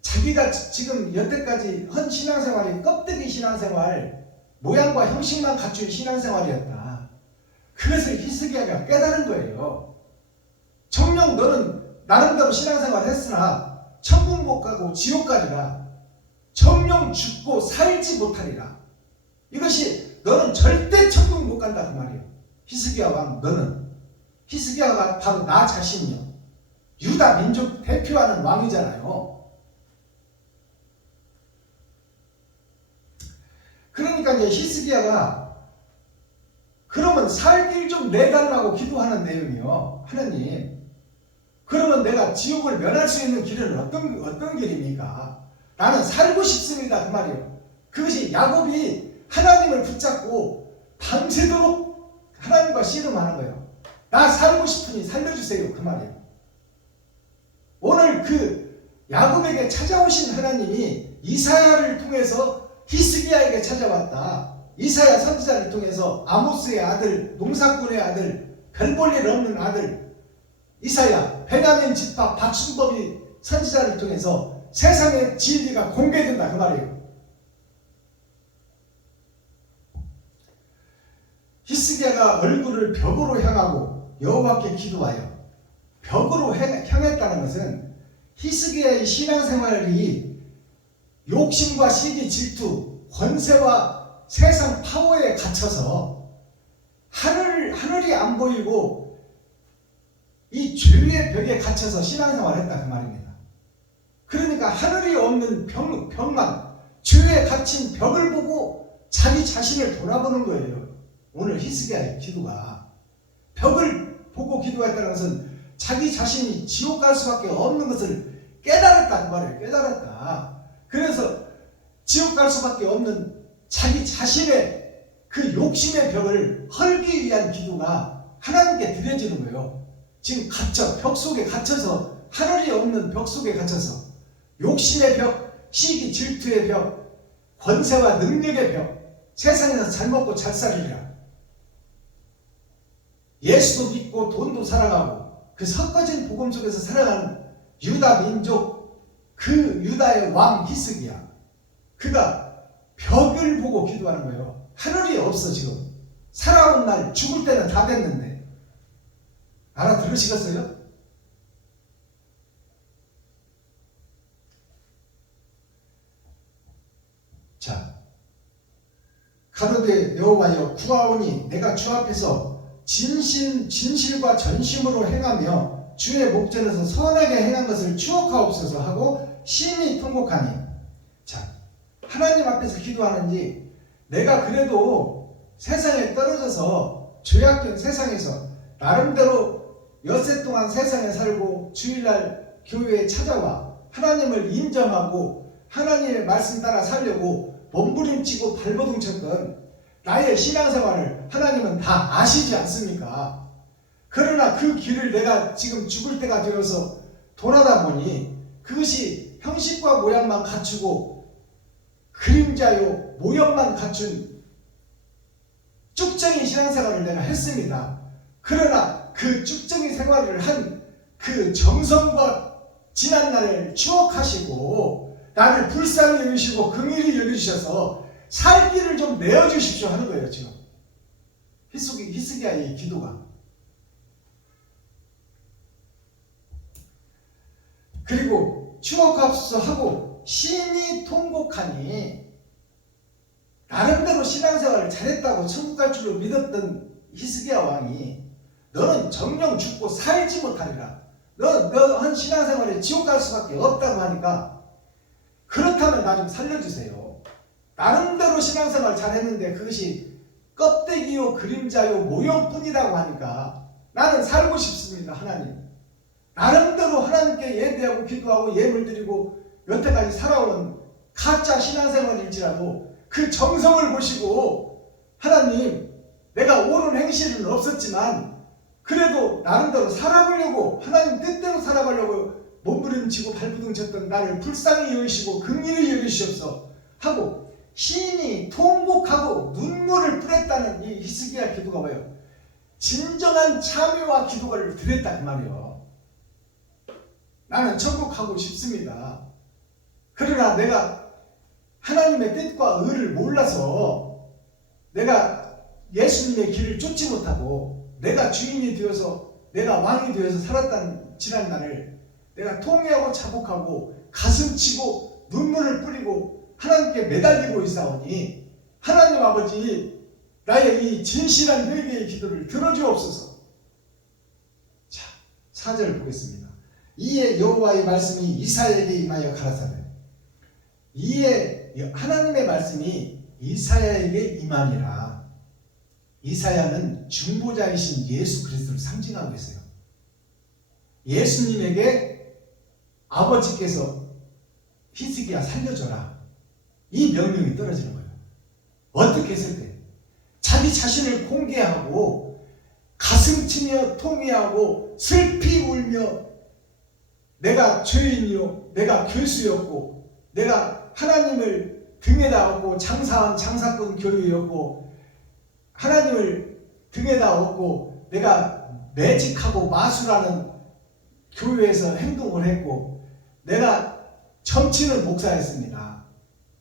자기가 지금 여태까지 한 신앙생활이 껍데기 신앙생활, 모양과 형식만 갖춘 신앙생활이었다. 그것을 히스기야가 깨달은 거예요. 정령 너는 나름대로 신앙생활 했으나 천국 못 가고 지옥 가리라. 정령 죽고 살지 못하리라. 이것이 너는 절대 천국 못 간다 그 말이에요. 히스기야 왕, 너는. 히스기야가 바로 나 자신이요. 유다 민족 대표하는 왕이잖아요. 그러니까 이제 히스기야가 그러면 살 길 좀 내달라고 기도하는 내용이요. 하나님, 그러면 내가 지옥을 면할 수 있는 길은 어떤 길입니까? 나는 살고 싶습니다 그 말이에요. 그것이 야곱이 하나님을 붙잡고 밤새도록 하나님과 씨름하는 거예요. 나 살고 싶으니 살려주세요 그 말이에요. 오늘 그 야곱에게 찾아오신 하나님이 이사야를 통해서 히스기야에게 찾아왔다. 이사야 선지자를 통해서 아모스의 아들, 농사꾼의 아들, 별 볼 일 없는 아들 이사야, 베냐민 지파 박순법이 선지자를 통해서 세상의 진리가 공개된다 그 말이에요. 히스기야가 얼굴을 벽으로 향하고 여호와께 기도하여, 벽으로 향했다는 것은 히스기야의 신앙생활이 욕심과 시기, 질투, 권세와 세상 파워에 갇혀서 하늘이 안 보이고 이 죄의 벽에 갇혀서 신앙생활을 했다 그 말입니다. 그러니까 하늘이 없는 벽만, 죄에 갇힌 벽을 보고 자기 자신을 돌아보는 거예요. 오늘 히스기야의 기도가 벽을 보고 기도했다는 것은 자기 자신이 지옥 갈 수밖에 없는 것을 깨달았다 그 말이에요. 깨달았다. 그래서 지옥 갈 수밖에 없는 자기 자신의 그 욕심의 벽을 헐기 위한 기도가 하나님께 드려지는 거예요. 지금 벽 속에 갇혀서, 하늘이 없는 벽 속에 갇혀서 욕심의 벽, 시기 질투의 벽, 권세와 능력의 벽, 세상에서 잘 먹고 잘 살리라, 예수도 믿고 돈도 살아가고 그 섞어진 복음 속에서 살아가는 유다 민족, 그 유다의 왕 히스기야, 그가 벽을 보고 기도하는 거예요. 하늘이 없어. 지금 살아온 날 죽을 때는 다 됐는데. 알아들으시겠어요? 자, 가로되 여호와여 구하오니 내가 주 앞에서 진실과 전심으로 행하며 주의 목전에서 선하게 행한 것을 추억하옵소서 하고 심히 통곡하니. 자, 하나님 앞에서 기도하는지, 내가 그래도 세상에 떨어져서 죄악된 세상에서 나름대로 엿새 동안 세상에 살고 주일날 교회에 찾아와 하나님을 인정하고 하나님의 말씀 따라 살려고 몸부림치고 발버둥 쳤던 나의 신앙생활을 하나님은 다 아시지 않습니까? 그러나 그 길을 내가 지금 죽을 때가 되어서 돌아다 보니 그것이 형식과 모양만 갖추고 그림자요 모형만 갖춘 쭉정이 신앙생활을 내가 했습니다. 그러나 그 쭉정이 생활을 한 그 정성과 지난날을 추억하시고 나를 불쌍히 여기시고 긍휼히 여기주셔서 살 길을 좀 내어주십시오 하는 거예요. 지금 히스기야의 기도가. 그리고 추억하소서 하고 신이 통곡하니 나름대로 신앙생활을 잘했다고 천국 갈 줄로 믿었던 히스기야 왕이 너는 정령 죽고 살지 못하리라. 너 한 신앙생활에 지옥 갈 수밖에 없다고 하니까 그렇다면 나 좀 살려주세요. 나름대로 신앙생활 잘했는데 그것이 껍데기요 그림자요 모형뿐이라고 하니까 나는 살고 싶습니다. 하나님. 나름대로 하나님께 예배하고 기도하고 예물 드리고 여태까지 살아온 가짜 신앙생활일지라도 그 정성을 보시고 하나님 내가 옳은 행실은 없었지만 그래도 나름대로 살아보려고 하나님 뜻대로 살아가려고 몸부림치고 발부둥쳤던 나를 불쌍히 여기시고 긍휼히 여기시옵소서 하고 신이 통곡하고 눈물을 뿌렸다는 이 히스기야 기도가 뭐예요? 진정한 참여와 기도를 드렸다 그 말이에요. 나는 천국 가고 싶습니다. 그러나 내가 하나님의 뜻과 의를 몰라서 내가 예수님의 길을 쫓지 못하고 내가 주인이 되어서 내가 왕이 되어서 살았다는 지난 날을 내가 통회하고 자복하고 가슴치고 눈물을 뿌리고 하나님께 매달리고 있사오니 하나님 아버지 나의 이 진실한 회개의 기도를 들어주옵소서. 자, 4절 보겠습니다. 이에 여호와의 말씀이 이사야에게 임하여 가라사대. 이에 하나님의 말씀이 이사야에게 임하니라. 이사야는 중보자이신 예수 그리스도를 상징하고 있어요. 예수님에게 아버지께서 히스기야 살려줘라. 이 명령이 떨어지는 거예요. 어떻게 했을 때? 자기 자신을 공개하고 가슴치며 통회하고 슬피 울며 내가 죄인이요 내가 교수였고 내가 하나님을 등에다 업고 장사한 장사꾼 교회였고 하나님을 등에다 업고 내가 매직하고 마술하는 교회에서 행동을 했고 내가 점치는 목사였습니다.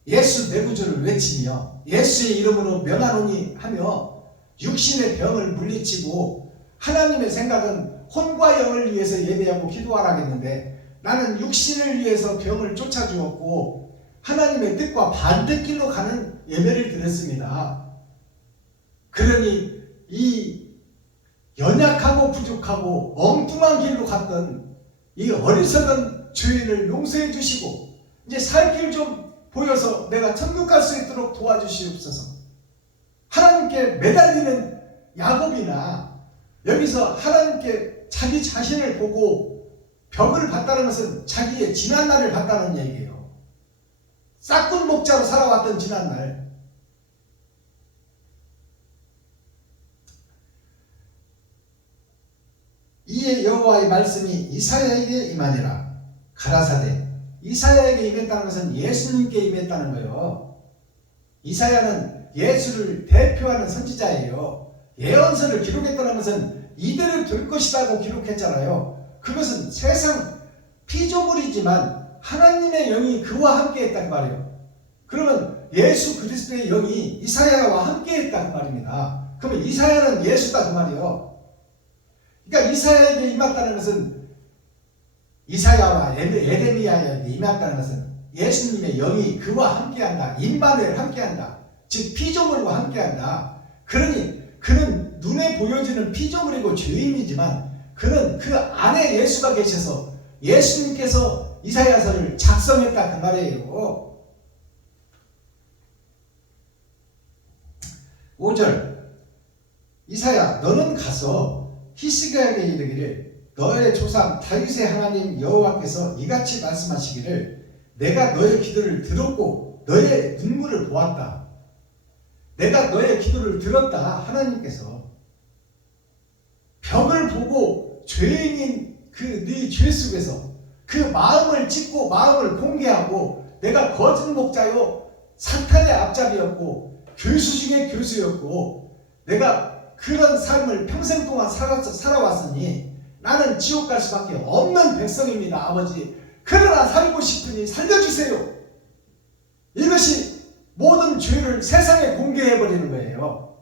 예수 내 구주를 외치며 예수의 이름으로 명하노니 하며 육신의 병을 물리치고 하나님의 생각은 혼과 영을 위해서 예배하고 기도하라겠는데 나는 육신을 위해서 병을 쫓아주었고 하나님의 뜻과 반대길로 가는 예배를 드렸습니다. 그러니 이 연약하고 부족하고 엉뚱한 길로 갔던 이 어리석은 죄인을 용서해 주시고 이제 살 길 좀 보여서 내가 천국 갈 수 있도록 도와주시옵소서. 하나님께 매달리는 야곱이나 여기서 하나님께 자기 자신을 보고 벽을 봤다는 것은 자기의 지난날을 봤다는 얘기예요. 싹군 목자로 살아왔던 지난날. 이에 여호와의 말씀이 이사야에게 임하니라. 가라사대. 이사야에게 임했다는 것은 예수님께 임했다는 거예요. 이사야는 예수를 대표하는 선지자예요. 예언서를 기록했다는 것은 이대로 될 것이라고 기록했잖아요. 그것은 세상 피조물이지만 하나님의 영이 그와 함께 했단 말이에요. 그러면 예수 그리스도의 영이 이사야와 함께 했단 말입니다. 그러면 이사야는 예수다 그 말이에요. 그러니까 이사야에게 임했다는 것은 이사야와 에레미야에게 임했다는 것은 예수님의 영이 그와 함께한다. 임마누엘 함께한다. 즉 피조물과 함께한다. 그러니 그는 눈에 보여지는 피조물이고 죄인이지만 그는 그 안에 예수가 계셔서 예수님께서 이사야서를 작성했다 그 말이에요. 5절 이사야 너는 가서 히스기야에게 이르기를 너의 조상 다윗의 하나님 여호와께서 이같이 말씀하시기를 내가 너의 기도를 들었고 너의 눈물을 보았다. 내가 너의 기도를 들었다. 하나님께서 벽을 보고 죄인인 그 네 죄 속에서 그 마음을 찢고 마음을 공개하고 내가 거짓 목자요 사탄의 앞잡이였고 교수 중에 교수였고 내가 그런 삶을 평생 동안 살아왔으니 나는 지옥 갈 수밖에 없는 백성입니다. 아버지, 그러나 살고 싶으니 살려주세요. 이것이 모든 죄를 세상에 공개해버리는 거예요.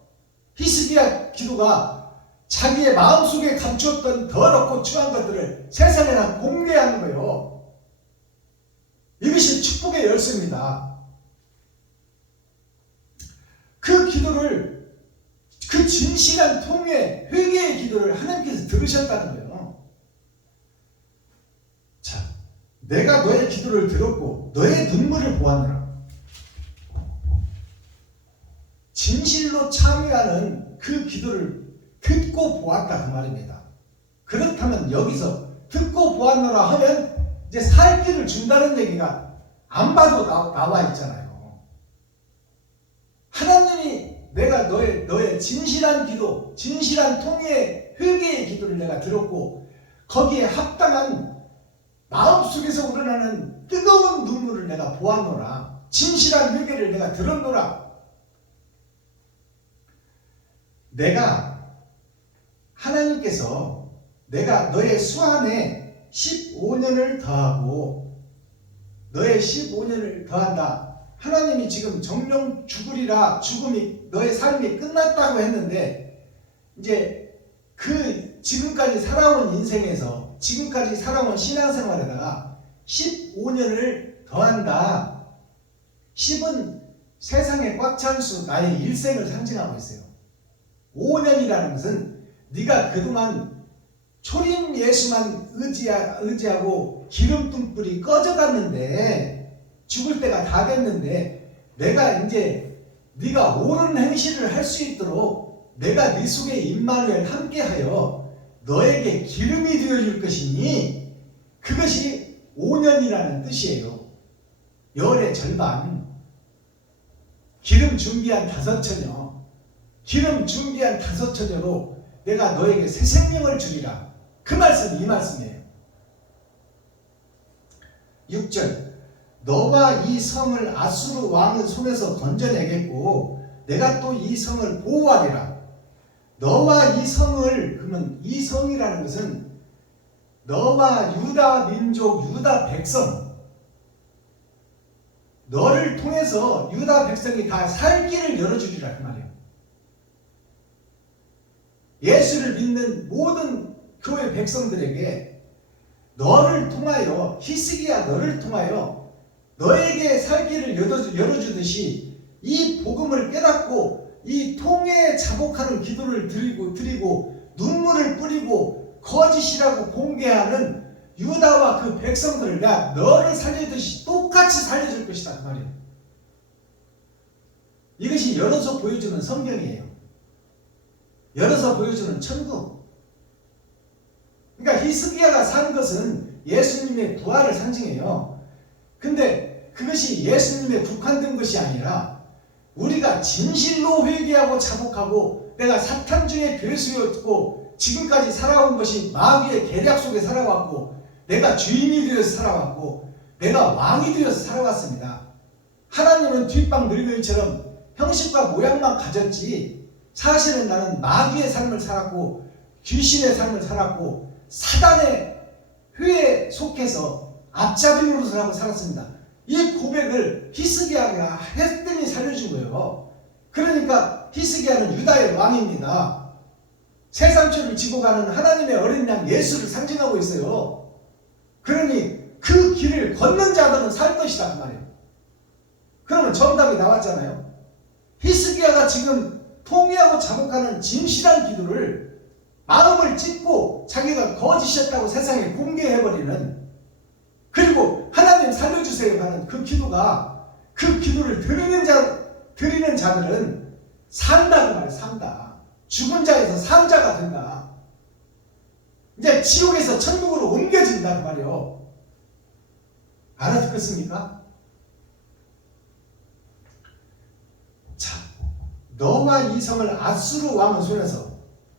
히스기야 기도가 자기의 마음속에 감추었던 더럽고 추한 것들을 세상에나 공개하는 거예요. 이것이 축복의 열쇠입니다. 그 기도를, 그 진실한 통회, 회개의 기도를 하나님께서 들으셨다는 거예요. 자, 내가 너의 기도를 들었고 너의 눈물을 보았노라. 진실로 참여하는 그 기도를 듣고 보았다 그 말입니다. 그렇다면 여기서 듣고 보았노라 하면 이제 살 길을 준다는 얘기가 안 봐도 나와 있잖아요. 하나님이 내가 너의 진실한 기도, 진실한 통해 회개의 기도를 내가 들었고 거기에 합당한 마음속에서 우러나는 뜨거운 눈물을 내가 보았노라. 진실한 회개를 내가 들었노라. 하나님께서 내가 너의 수한에 15년을 더하고 너의 15년을 더한다. 하나님이 지금 정령 죽으리라, 죽음이 너의 삶이 끝났다고 했는데 이제 그 지금까지 살아온 인생에서 지금까지 살아온 신앙생활에다가 15년을 더한다. 10은 세상에 꽉 찬 수, 나의 일생을 상징하고 있어요. 5년이라는 것은 네가 그동안 초림 예수만 의지하고 기름등불이 꺼져갔는데 죽을 때가 다 됐는데 내가 이제 네가 옳은 행실을 할 수 있도록 내가 네 속에 임마누엘 함께하여 너에게 기름이 되어줄 것이니 그것이 5년이라는 뜻이에요. 열의 절반. 기름 준비한 5처녀, 기름 준비한 5처녀로 내가 너에게 새 생명을 주리라. 그 말씀이 이 말씀이에요. 6절, 너와 이 성을 아수르 왕의 손에서 건져내겠고 내가 또 이 성을 보호하리라. 너와 이 성을, 그러면 이 성이라는 것은 너와 유다 민족, 유다 백성, 너를 통해서 유다 백성이 다 살 길을 열어주리라 그 말이에요. 예수를 믿는 모든 교회 백성들에게 너를 통하여, 히스기야 너를 통하여 너에게 살 길을 열어주듯이 이 복음을 깨닫고 이 통해에 자복하는 기도를 드리고 눈물을 뿌리고 거짓이라고 공개하는 유다와 그 백성들을 내가 너를 살리듯이 똑같이 살려줄 것이다 그 말이에요. 이것이 열어서 보여주는 성경이에요. 열어서 보여주는 천국. 그러니까 히스기야가 산 것은 예수님의 부활을 상징해요. 근데 그것이 예수님에 국한된 것이 아니라 우리가 진실로 회개하고 자복하고 내가 사탄주의 괴수였고 지금까지 살아온 것이 마귀의 계략 속에 살아왔고 내가 주인이 되어서 살아왔고 내가 왕이 되어서 살아왔습니다. 하나님은 뒷방 늙은이처럼 형식과 모양만 가졌지 사실은 나는 마귀의 삶을 살았고 귀신의 삶을 살았고 사단의 회에 속해서 앞잡이 노릇을 하고 살았습니다. 이 고백을 히스기야가 했더니 살려준 거예요. 그러니까 히스기야는 유다의 왕입니다. 세상초를 지고 가는 하나님의 어린 양 예수를 상징하고 있어요. 그러니 그 길을 걷는 자들은 살 것이다 그 말이에요. 그러면 정답이 나왔잖아요. 히스기야가 지금 통회하고 자복하는 진실한 기도를 마음을 찢고 자기가 거짓이었다고 세상에 공개해버리는, 그리고 하나님 살려주세요 하는 그 기도가, 그 기도를 드리는 자들은 산다 그 말이에요. 산다. 죽은 자에서 산 자가 된다. 이제 지옥에서 천국으로 옮겨진다 그 말이에요. 알아듣겠습니까? 자, 너와 이 성을 아수르 왕의 손에서,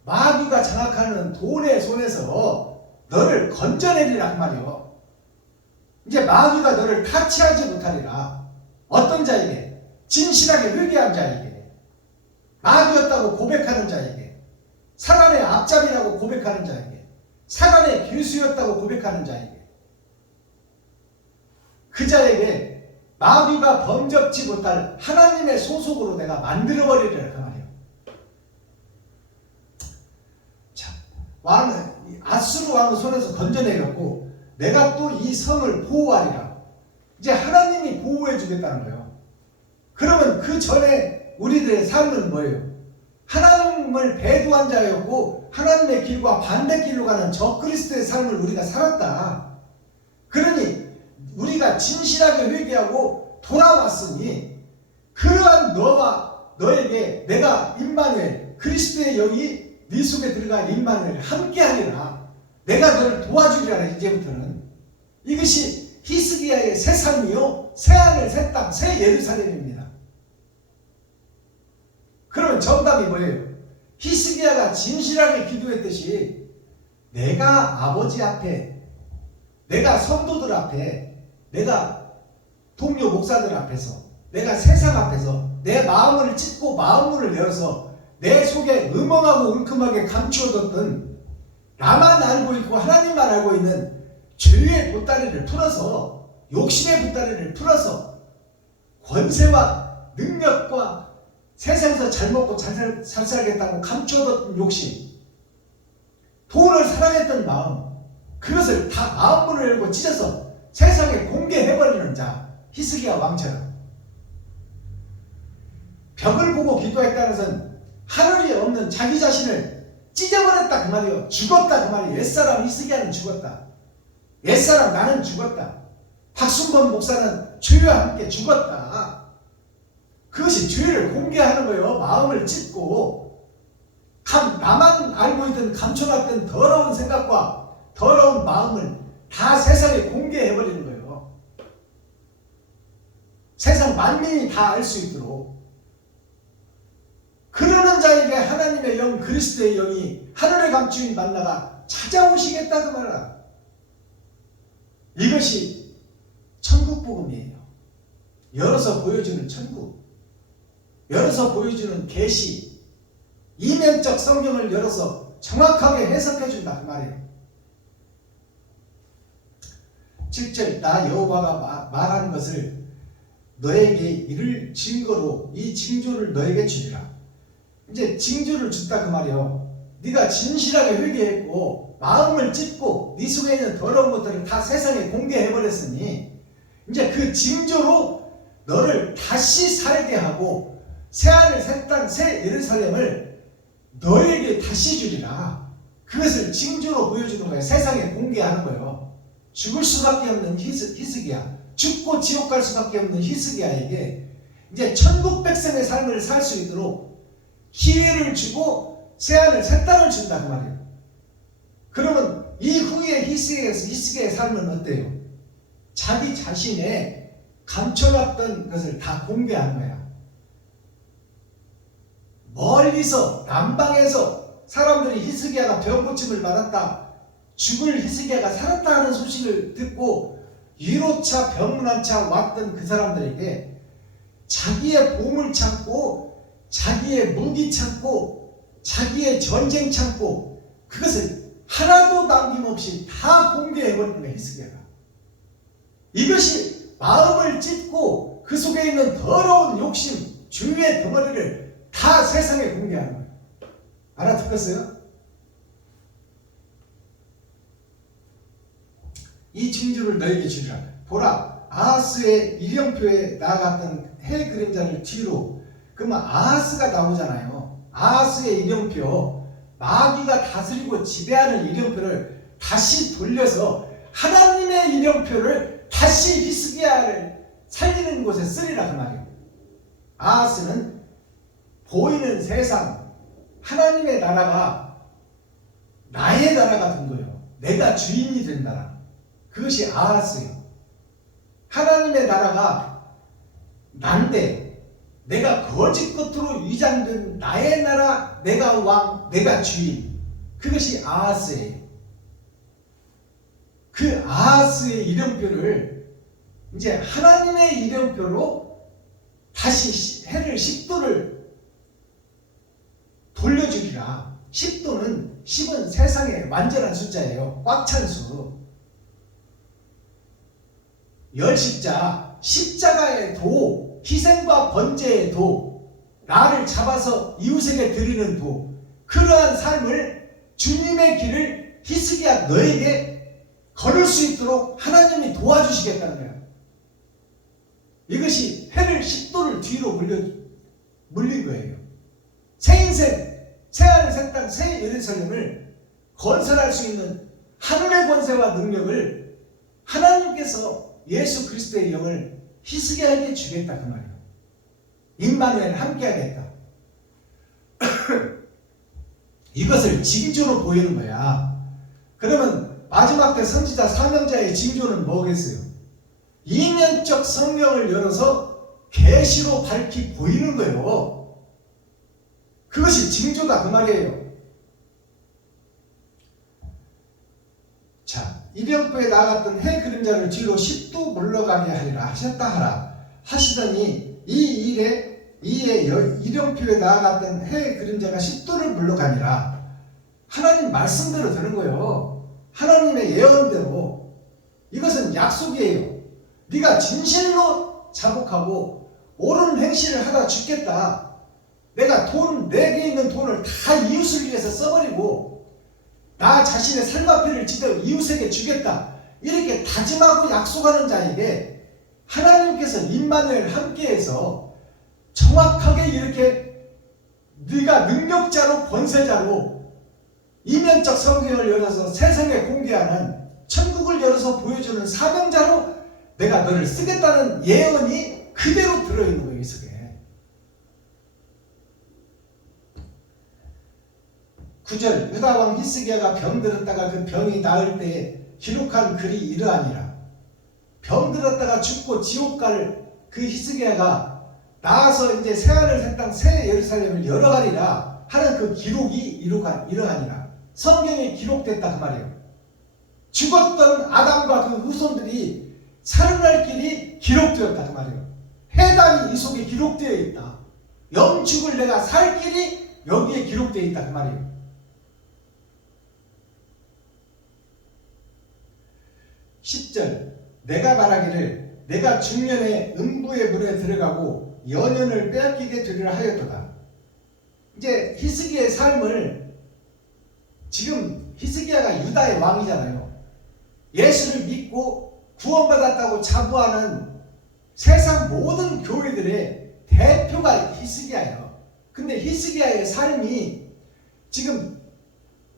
마귀가 장악하는 돈의 손에서 너를 건져내리라 그 말이에요. 이제 마귀가 너를 타치하지 못하리라. 어떤 자에게? 진실하게 회개한 자에게, 마귀였다고 고백하는 자에게, 사단의 앞잡이라고 고백하는 자에게, 사단의 길수였다고 고백하는 자에게, 그 자에게 마귀가 범접지 못할 하나님의 소속으로 내가 만들어버리리라 그 말이에요. 자, 왕은 아수르 왕의 손에서 건져내렸고 내가 또 이 성을 보호하리라. 이제 하나님이 보호해 주겠다는 거예요. 그러면 그 전에 우리들의 삶은 뭐예요? 하나님을 배도한 자였고 하나님의 길과 반대길로 가는 적그리스도의 삶을 우리가 살았다. 그러니 우리가 진실하게 회개하고 돌아왔으니 그러한 너와 너에게 내가 임마누엘, 그리스도의 영이 네 속에 들어간 임마누엘 함께하리라. 내가 너를 도와주리라. 이제부터는 이것이 히스기야의 새 삶이요 새 하늘 새 땅 새 예루살렘입니다. 그러면 정답이 뭐예요? 히스기야가 진실하게 기도했듯이 내가 아버지 앞에, 내가 성도들 앞에, 내가 동료 목사들 앞에서, 내가 세상 앞에서 내 마음을 찢고 마음문을 열어서 내 속에 음험하고 은큼하게 감추어뒀던 나만 알고 있고 하나님만 알고 있는 죄의 보따리를 풀어서, 욕심의 보따리를 풀어서 권세와 능력과 세상에서 잘 먹고 잘 살겠다고 감추어뒀던 욕심, 돈을 사랑했던 마음, 그것을 다 마음문을 열고 찢어서 세상에 공개해버리는 자, 히스기야 왕처럼. 벽을 보고 기도했다는 것은 하늘이 없는 자기 자신을 찢어버렸다 그 말이에요. 죽었다 그 말이에요. 옛사람 히스기야는 죽었다. 옛사람 나는 죽었다. 박순범 목사는 죄와 함께 죽었다. 그것이 죄를 공개하는 거예요. 마음을 찢고 나만 알고 있던 감춰놨던 더러운 생각과 더러운 마음을 다 세상에 공개해버리는 거예요. 세상 만민이 다 알 수 있도록. 그러는 자에게 하나님의 영, 그리스도의 영이 하늘의 감추인 만나가 찾아오시겠다 그 말이야. 이것이 천국 복음이에요. 열어서 보여주는 천국, 열어서 보여주는 계시, 이면적 성경을 열어서 정확하게 해석해 준다 그 말이에요. 7절 나 여호와가 말한 것을 너에게 이를 증거로 이 징조를 너에게 주리라. 이제 징조를 줬다 그 말이에요. 네가 진실하게 회개했고 마음을 찢고 네 속에 있는 더러운 것들을 다 세상에 공개해버렸으니 이제 그 징조로 너를 다시 살게 하고 새하늘 새 땅 새 예루살렘을 너에게 다시 주리라. 그것을 징조로 보여주는 거예요. 세상에 공개하는 거예요. 죽을 수밖에 없는 히스기야, 죽고 지옥 갈 수밖에 없는 히스기야에게 이제 천국 백성의 삶을 살 수 있도록 기회를 주고 새하늘 새 땅을 준다 그 말이에요. 그러면 이후에 히스기야의 삶은 어때요? 자기 자신의 감춰놨던 것을 다 공개하는 거야. 멀리서 남방에서 사람들이 히스기야가 병고침을 받았다, 죽을 히스기야가 살았다 하는 소식을 듣고 위로차 병문안차 왔던 그 사람들에게 자기의 보물 찾고 자기의 무기 찾고 자기의 전쟁 찾고 그것을 하나도 남김없이 다 공개해버리는 거예요. 히스기야가. 이것이 마음을 찢고 그 속에 있는 더러운 욕심, 죄의 덩어리를 다 세상에 공개하는 거예요. 알아듣겠어요? 이 징조를 너에게 주리라. 보라, 아하스의 일령표에 나아갔던 해 그림자를 뒤로. 그러면 아하스가 나오잖아요. 아하스의 일령표, 마귀가 다스리고 지배하는 일령표를 다시 돌려서 하나님의 일령표를 다시 히스기야를 살리는 곳에 쓰리라 그 말이에요. 아하스는 보이는 세상, 하나님의 나라가 나의 나라가 된 거예요. 내가 주인이 된 나라. 그것이 아하스예요. 하나님의 나라가 난데 내가 거짓 겉으로 위장된 나의 나라, 내가 왕, 내가 주인. 그것이 아하스예요. 그 아하스의 이름표를 이제 하나님의 이름표로 다시 해를 10도를 돌려주리라. 10은 세상의 완전한 숫자예요. 꽉 찬 수. 십자가의 도, 희생과 번제의 도, 나를 잡아서 이웃에게 드리는 도, 그러한 삶을 주님의 길을 히스기야 너에게 걸을 수 있도록 하나님이 도와주시겠다는 거야. 이것이 해를 10도를 뒤로 물린 거예요. 새 인생, 새 하늘, 새 땅, 새 예루살렘을 건설할 수 있는 하늘의 권세와 능력을 하나님께서 예수 그리스도의 영을 히스기야에게 주겠다 그 말이에요. 임마누엘 함께 하겠다. 이것을 징조로 보이는 거야. 그러면 마지막 때 선지자 사명자의 징조는 뭐겠어요? 이면적 성경을 열어서 계시로 밝히 보이는 거예요. 그것이 징조다 그 말이에요. 자, 이병표에 나갔던 해 그림자를 뒤로 10도 물러가게 하리라 하셨다 하라 하시더니 이에 이병표에 나갔던 해 그림자가 10도를 물러가니라. 하나님 말씀대로 되는 거예요. 하나님의 예언대로. 이것은 약속이에요. 네가 진실로 자복하고 옳은 행실을 하다 죽겠다. 내가 내게 있는 돈을 다 이웃을 위해서 써버리고 나 자신의 살마피를 지대로 이웃에게 주겠다. 이렇게 다짐하고 약속하는 자에게 하나님께서 임마누엘 함께해서 정확하게 이렇게 네가 능력자로 권세자로 이면적 성경을 열어서 세상에 공개하는 천국을 열어서 보여주는 사명자로 내가 너를 쓰겠다는 예언이 그대로 들어있는 거예요. 이 속에. 9절 유다왕 히스기야가 병들었다가 그 병이 나을 때에 기록한 글이 이러하니라. 병들었다가 죽고 지옥 갈 그 히스기야가 나와서 이제 새하늘 새 땅 새 예루살렘을 열어가리라 하는 그 기록이 이러하니라. 성경에 기록됐다 그 말이에요. 죽었던 아담과 그 후손들이 살아날 길이 기록되었다 그 말이에요. 해당이 이 속에 기록되어 있다. 영축을 내가 살 길이 여기에 기록되어 있다 그 말이에요. 10절 내가 말하기를 내가 중년에 음부의 문에 들어가고 연연을 빼앗기게 되리라 하였도다. 이제 히스기야의 삶을 지금 히스기야가 유다의 왕이잖아요. 예수를 믿고 구원받았다고 자부하는 세상 모든 교회들의 대표가 히스기야예요. 근데 히스기야의 삶이 지금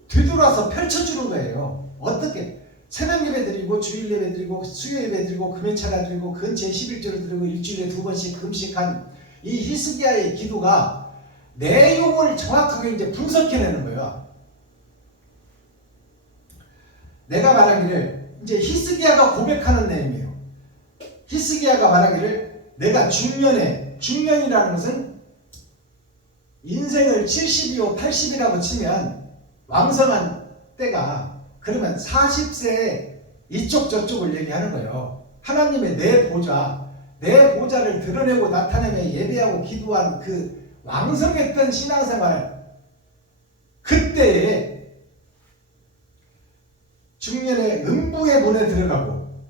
되돌아서 펼쳐주는 거예요. 어떻게? 새벽 예배 드리고 주일 예배 드리고 수요 예배 드리고 금요차례 드리고 근처에 11조를 드리고 일주일에 2번씩 금식한 이 히스기야의 기도가 내용을 정확하게 이제 분석해내는 거예요. 내가 말하기를 이제 히스기야가 고백하는 내용이에요. 히스기야가 말하기를 내가 중년이라는 것은 인생을 70이요 80이라고 치면 왕성한 때가 그러면 40세에 이쪽 저쪽을 얘기하는 거예요. 하나님의 내 보좌를 드러내고 나타내며 예배하고 기도한 그 왕성했던 신앙생활 그때에 중년에 음부의 문에 들어가고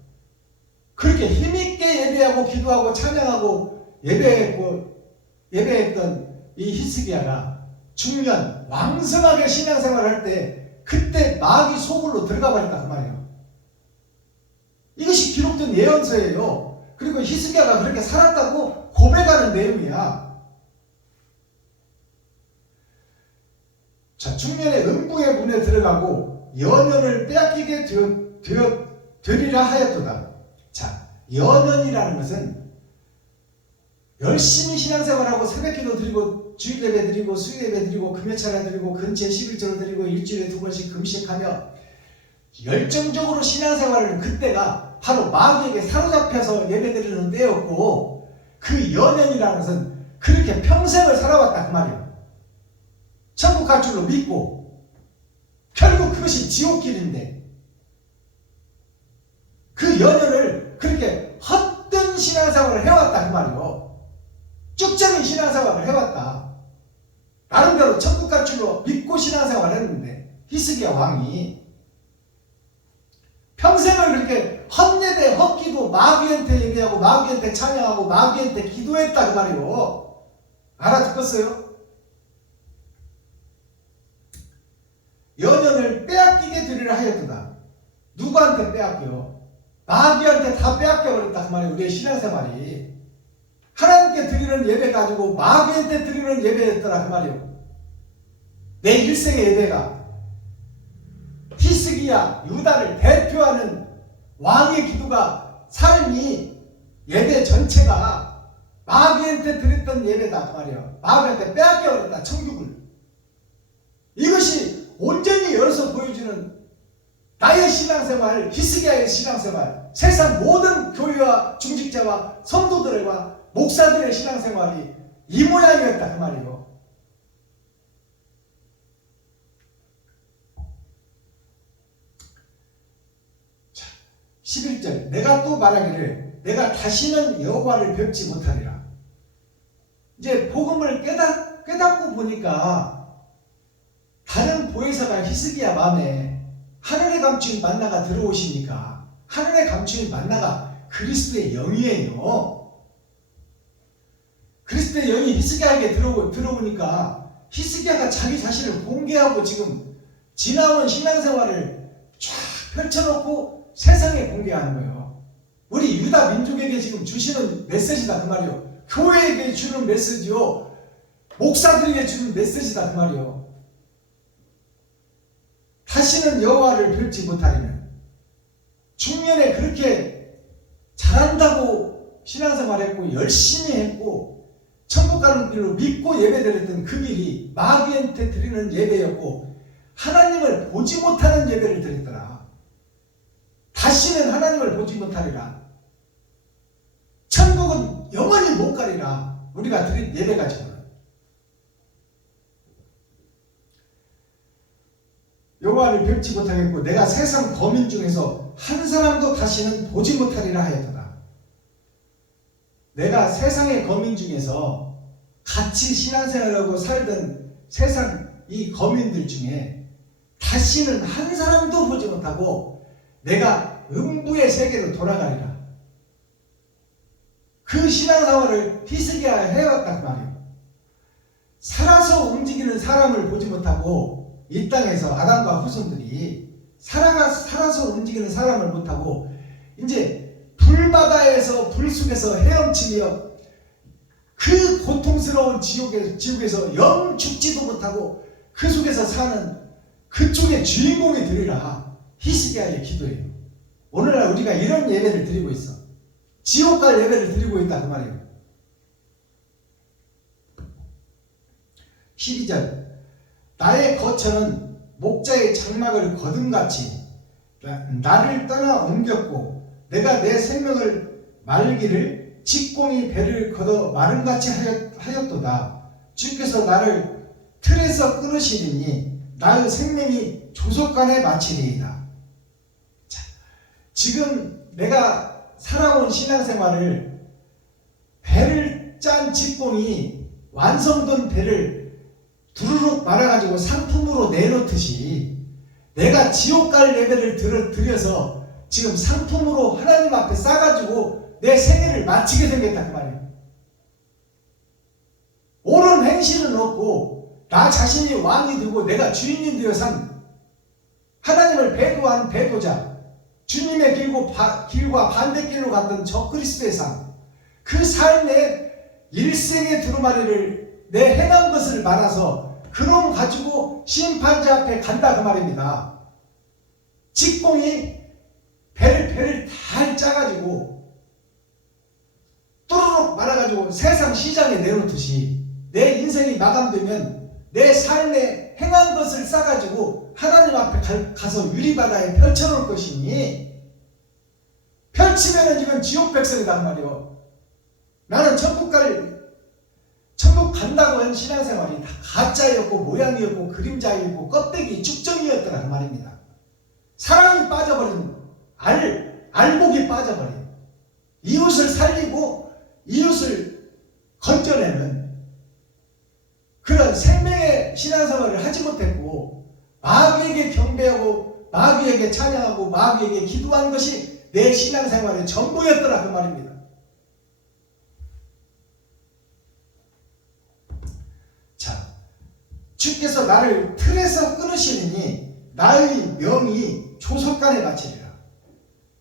그렇게 힘있게 예배하고 기도하고 찬양하고 예배했던 이 히스기야가 중년 왕성하게 신앙생활을 할 때 그때 마귀 소굴로 들어가 버렸다 그 말이에요. 이것이 기록된 예언서예요. 그리고 히스기야가 그렇게 살았다고 고백하는 내용이야. 자, 중년에 음부의 문에 들어가고 연연을 빼앗기게 되리라 하였도다. 자, 연연이라는 것은 열심히 신앙생활하고 새벽기도 드리고 주일 예배 드리고 수요 예배 드리고 금요차례 드리고 근처에 11조를 드리고 일주일에 2번씩 금식하며 열정적으로 신앙생활을 그때가 바로 마귀에게 사로잡혀서 예배 드리는 때였고 그 연연이라는 것은 그렇게 평생을 살아왔다 그 말이에요. 천국 갈 줄로 믿고 결국 그것이 지옥길인데 그 연연을 그렇게 헛된 신앙생활을 해왔다 그 말이에요. 쭉적인 신앙생활을 해왔다. 나름대로 천국 갈 줄로 믿고 신앙생활을 했는데 히스기야 왕이 평생을 그렇게 헛예배 헛기도 마귀한테 예배하고 마귀한테 찬양하고 마귀한테 기도했다 그 말이요. 알아듣겠어요? 연연을 빼앗기게 드리라 하였도다. 누구한테 빼앗겨? 마귀한테 다 빼앗겨버렸다 그 말이에요. 우리의 신앙생활이 하나님께 드리는 예배 가지고 마귀한테 드리는 예배였더라 그 말이에요. 내 일생의 예배가 히스기야 유다를 대표하는 왕의 기도가 삶이 예배 전체가 마귀한테 드렸던 예배다 그 말이에요. 마귀한테 빼앗겨버렸다 천국을. 이것이 온전히 열어서 보여주는 나의 신앙생활, 히스기야의 신앙생활, 세상 모든 교회와 중직자와 성도들과 목사들의 신앙생활이 이 모양이었다 그 말이에요. 11절 내가 또 말하기를 내가 다시는 여호와를 뵙지 못하리라. 이제 복음을 깨닫고 보니까 다른 보혜사가 히스기야 마음에 하늘에 감추인 만나가 들어오시니까 하늘에 감추인 만나가 그리스도의 영이에요. 그리스도의 영이 히스기야에게 들어오니까 히스기야가 자기 자신을 공개하고 지금 지나온 신앙생활을 쫙 펼쳐놓고 세상에 공개하는 거예요. 우리 유다 민족에게 지금 주시는 메시지다 그 말이요. 교회에게 주는 메시지요. 목사들에게 주는 메시지다 그 말이요. 다시는 여호와를 뵙지 못하리면 중년에 그렇게 잘한다고 신앙생활했고 열심히 했고 천국 가는 길로 믿고 예배드렸던 그 길이 마귀한테 드리는 예배였고 하나님을 보지 못하는 예배를 드렸더라. 다시는 하나님을 보지 못하리라. 천국은 영원히 못 가리라. 우리가 드린 예배 가지고는. 여호와를 뵙지 못하겠고 내가 세상 거민 중에서 한 사람도 다시는 보지 못하리라 하였도다. 내가 세상의 거민 중에서 같이 신앙생활하고 살던 세상 이 거민들 중에 다시는 한 사람도 보지 못하고 내가 음부의 세계로 돌아가리라. 그 신앙생활을 히스기야가 해왔단 말이에요. 살아서 움직이는 사람을 보지 못하고 이 땅에서 아담과 후손들이 살아서 움직이는 사람을 못하고 이제 불바다에서 불 속에서 헤엄치며 그 고통스러운 지옥에서 영 죽지도 못하고 그 속에서 사는 그쪽의 주인공이 되리라. 히스기야의 기도예요. 오늘날 우리가 이런 예배를 드리고 있어. 지옥 갈 예배를 드리고 있다 그 말이에요. 12절 나의 거처는 목자의 장막을 거둠같이 나를 떠나 옮겼고 내가 내 생명을 말기를 직공이 배를 걷어 마름같이 하였도다. 주께서 나를 틀에서 끊으시리니 나의 생명이 조속간에 마치리이다. 자, 지금 내가 살아온 신앙생활을 배를 짠 직공이 완성된 배를 두루룩 말아가지고 상품으로 내놓듯이 내가 지옥 갈 예배를 드려서 지금 상품으로 하나님 앞에 싸가지고 내 생애를 마치게 생겼다 그 말이에요. 옳은 행실은 없고 나 자신이 왕이 되고 내가 주인이 되어 산 하나님을 배도한 배도자, 주님의 길과 반대길로 갔던 저 그리스도의 삶, 그 삶의 일생의 두루마리를 내 행한 것을 말아서 그놈 가지고 심판자 앞에 간다 그 말입니다. 직공이 배를 다 짜가지고 또르륵 말아가지고 세상 시장에 내놓듯이 내 인생이 마감되면 내 삶에 행한 것을 싸가지고 하나님 앞에 가서 유리바다에 펼쳐놓을 것이니 펼치면은 이건 지옥 백성이단 말이요. 나는 천국 간다고 한 신앙생활이 다 가짜였고 모양이었고 그림자였고 껍데기 축정이었더라 그 말입니다. 사랑이 빠져버린 알곡이 빠져버린 이웃을 살리고 이웃을 건져내는 그런 생명의 드리고 마귀에게 경배하고 마귀에게 찬양하고 마귀에게 기도한 것이 내 신앙생활의 전부였더라 그 말입니다. 자, 주께서 나를 틀에서 끊으시느니 나의 명이 조속간에 바치리라.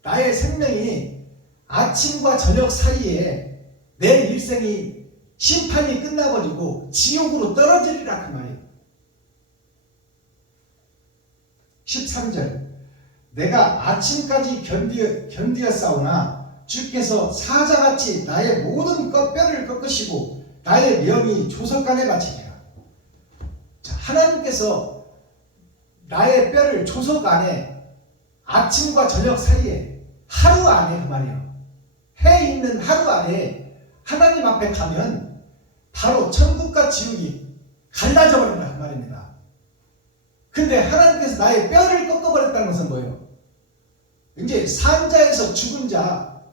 나의 생명이 아침과 저녁 사이에 내 일생이 심판이 끝나버리고 지옥으로 떨어지리라 그 말이에요. 13절 내가 아침까지 견디었사오나 주께서 사자같이 나의 모든 뼈를 꺾으시고 나의 명이 조석간에 바치리라. 자, 하나님께서 나의 뼈를 조석 안에 아침과 저녁 사이에 하루 안에 그 말이에요. 해 있는 하루 안에 하나님 앞에 가면 바로 천국과 지옥이 갈라져 버린다 그 말입니다. 근데 하나님께서 나의 뼈를 꺾어버렸다는 것은 뭐예요? 이제 산자에서 죽은 자,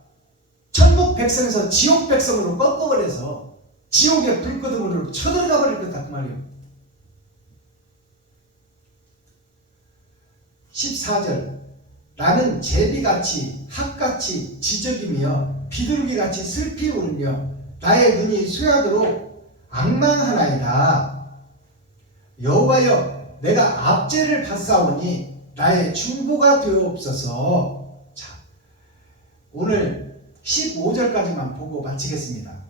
천국 백성에서 지옥 백성으로 꺾어버려서 지옥의 불거둥으로 쳐들어가 버릴 거다 그 말이에요. 14절 나는 제비같이 핫같이 지적이며 비둘기같이 슬피 울며 나의 눈이 쇠하도록 앙망하나이다. 여호와여 내가 압제를 받사오니 나의 중보가 되옵소서. 자, 오늘 15절까지만 보고 마치겠습니다.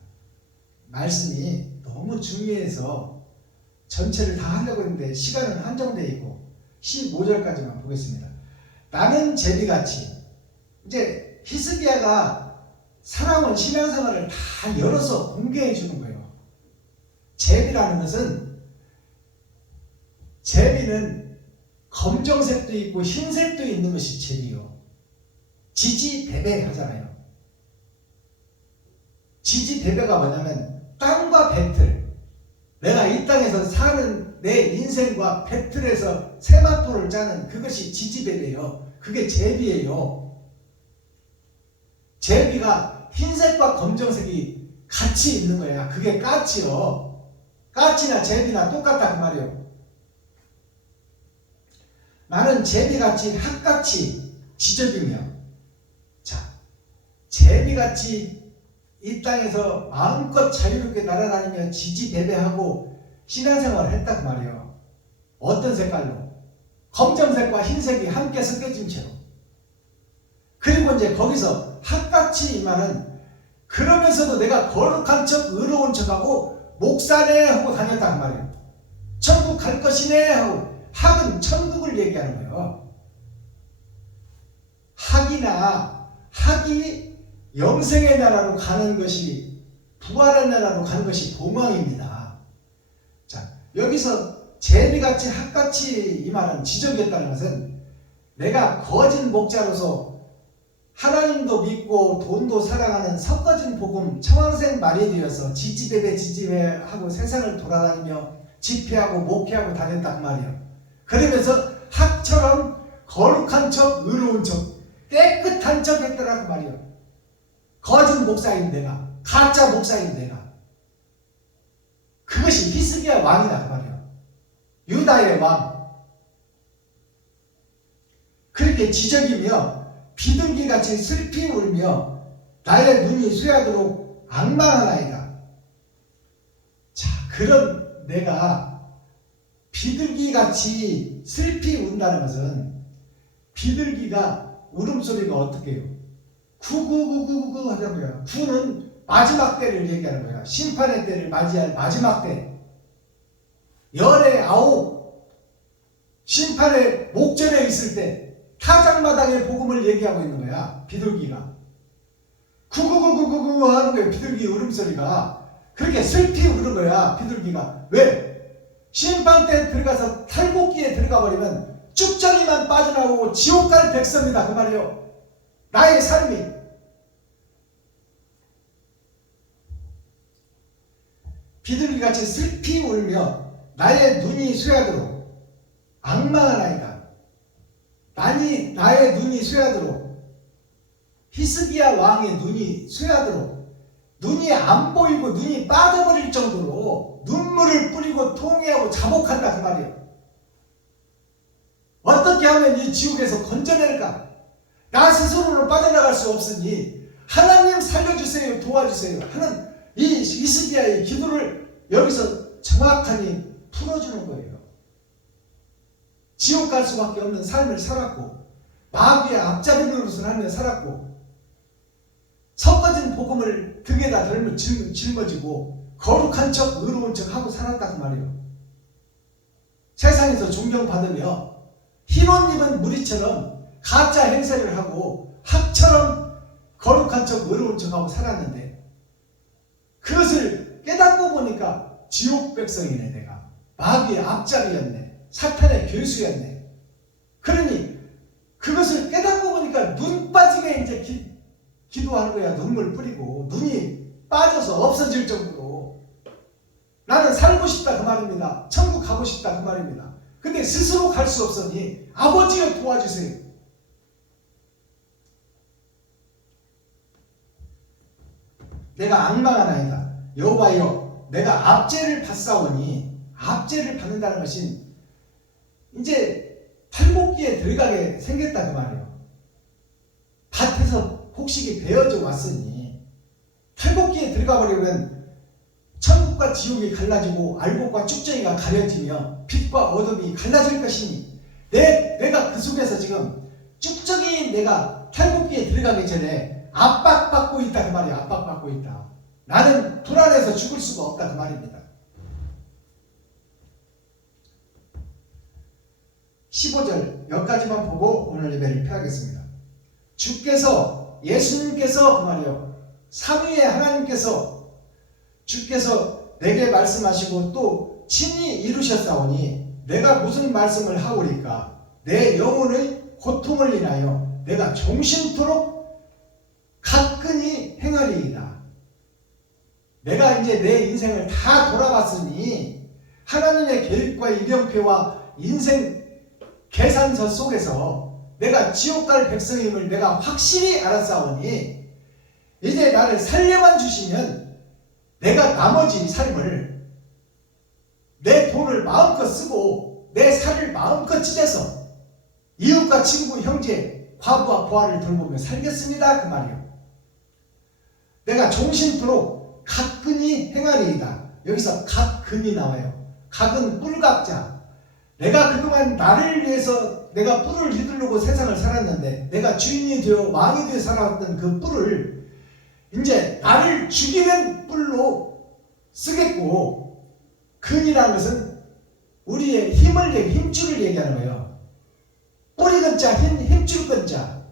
말씀이 너무 중요해서 전체를 다 하려고 했는데 시간은 한정되어 있고 15절까지만 보겠습니다. 나는 제비같이, 이제 히스기야가 살아온 신앙생활을 다 열어서 공개해 주는 거예요. 제비라는 것은, 제비는 검정색도 있고 흰색도 있는 것이 제비요. 지지배배 하잖아요. 지지배배가 뭐냐면 땅과 배틀, 내가 이 땅에서 사는 내 인생과 배틀에서 세마포를 짜는 그것이 지지배배예요. 그게 제비예요. 제비가 흰색과 검정색이 같이 있는 거야. 그게 까치요. 까치나 제비나 똑같다 그 말이에요. 나는 제비같이 핫같이 지저귀며, 자, 제비같이 이 땅에서 마음껏 자유롭게 날아다니며 지지배배하고 신앙생활을 했다 그 말이에요. 어떤 색깔로? 검정색과 흰색이 함께 섞여진 채로. 그리고 이제 거기서 핫같이 이 말은 그러면서도 내가 거룩한 척 의로운 척하고 목사네 하고 다녔단 말이에요. 천국 갈 것이네 하고, 학은 천국을 얘기하는 거예요. 학이 영생의 나라로 가는 것이, 부활의 나라로 가는 것이 봉황입니다. 자, 여기서 제비같이 핫같이 이 말은 지적이었다는 것은 내가 거짓 목자로서 하나님도 믿고 돈도 사랑하는 섞어진 복음 청황생 말이 되어서 지지배배하고 세상을 돌아다니며 집회하고 목회하고 다녔단 말이에요. 그러면서 학처럼 거룩한 척 의로운 척 깨끗한 척 했더라 그 말이에요. 거짓 목사인 내가, 가짜 목사인 내가. 그것이 히스기야 왕이다 그 말이에요. 유다의 왕. 그렇게 지적이며 비둘기같이 슬피 울며 나의 눈이 쇠하도록 앙망하나이다. 자, 그런 내가 비둘기같이 슬피 운다는 것은, 비둘기가 울음소리가 어떻게 해요? 구구구구구 하는 거야. 구는 마지막 때를 얘기하는 거야. 심판의 때를 맞이할 마지막 때. 열의 아홉, 심판의 목전에 있을 때 타작마당의 복음을 얘기하고 있는 거야. 비둘기가 구구구구구구 하는 거야. 비둘기 울음소리가 그렇게 슬피 우는 거야. 비둘기가. 왜? 심판 때 들어가서 탈곡기에 들어가 버리면 쭉정이만 빠져나오고 지옥 갈 백성이다 그 말이에요. 나의 삶이. 비둘기같이 슬피 울며 나의 눈이 쇠하도록 앙망하나이다. 나의 눈이 쇠하도록, 히스기야 왕의 눈이 쇠하도록, 눈이 안 보이고 눈이 빠져버릴 정도로 눈물을 뿌리고 통회하고 자복한다 그 말이에요. 어떻게 하면 이 지옥에서 건져낼까? 나 스스로는 빠져나갈 수 없으니 하나님 살려주세요, 도와주세요 하는 이 히스기야의 기도를 여기서 정확하게 풀어주는 거예요. 지옥 갈 수밖에 없는 삶을 살았고, 마귀의 앞잡이 노릇을 하며 살았고, 섞어진 복음을 등에다 짊어지고 거룩한 척 의로운 척 하고 살았다고 말이에요. 세상에서 존경받으며 흰옷 입은 무리처럼 가짜 행세를 하고 학처럼 거룩한 척 의로운 척하고 살았는데, 그것을 깨닫고 보니까 지옥 백성이네. 내가 마귀의 앞잡이였네, 사탄의 교수였네. 그러니 그것을 깨닫고 보니까 눈 빠지게 이제 기도하는 거야. 눈물 뿌리고 눈이 빠져서 없어질 정도로 나는 살고 싶다 그 말입니다. 천국 가고 싶다 그 말입니다. 근데 스스로 갈 수 없으니 아버지여 도와주세요. 내가 악망한 아이다. 여호와여, 내가 압제를 받사오니, 압제를 받는다는 것은 이제 탈곡기에 들어가게 생겼다 그 말이에요. 밭에서 곡식이 베어져 왔으니 탈곡기에 들어가 버리면 천국과 지옥이 갈라지고 알곡과 쭉정이가 가려지며 빛과 어둠이 갈라질 것이니, 내가 그 속에서 지금 쭉정이 내가 탈곡기에 들어가기 전에 압박받고 있다 그 말이에요. 압박받고 있다. 나는 불안해서 죽을 수가 없다 그 말입니다. 15절 여기까지만 보고 오늘 예배를 펴겠습니다. 주께서, 예수님께서 그 말이요, 삼위의 하나님께서 주께서 내게 말씀하시고 또 친히 이루셨사오니 내가 무슨 말씀을 하오리까? 내 영혼의 고통을 인하여 내가 종신토록 가끈히 행하리이다. 내가 이제 내 인생을 다 돌아봤으니 하나님의 계획과 이정표와 인생 계산서 속에서 내가 지옥 갈 백성임을 내가 확실히 알았사오니 이제 나를 살려만 주시면 내가 나머지 삶을 내 돈을 마음껏 쓰고 내 살을 마음껏 찢어서 이웃과 친구, 형제, 과부와 고아를 돌보며 살겠습니다 그 말이요. 내가 종신토록 가끈히 행하리이다. 여기서 가끈이 나와요. 각은 뿔각자. 내가 그동안 나를 위해서 내가 뿔을 휘두르고 세상을 살았는데, 내가 주인이 되어 왕이 되어 살아왔던 그 뿔을 이제 나를 죽이는 뿔로 쓰겠고, 근이라는 것은 우리의 힘줄을 얘기하는 거예요. 뿌리 근자, 힘줄 근자.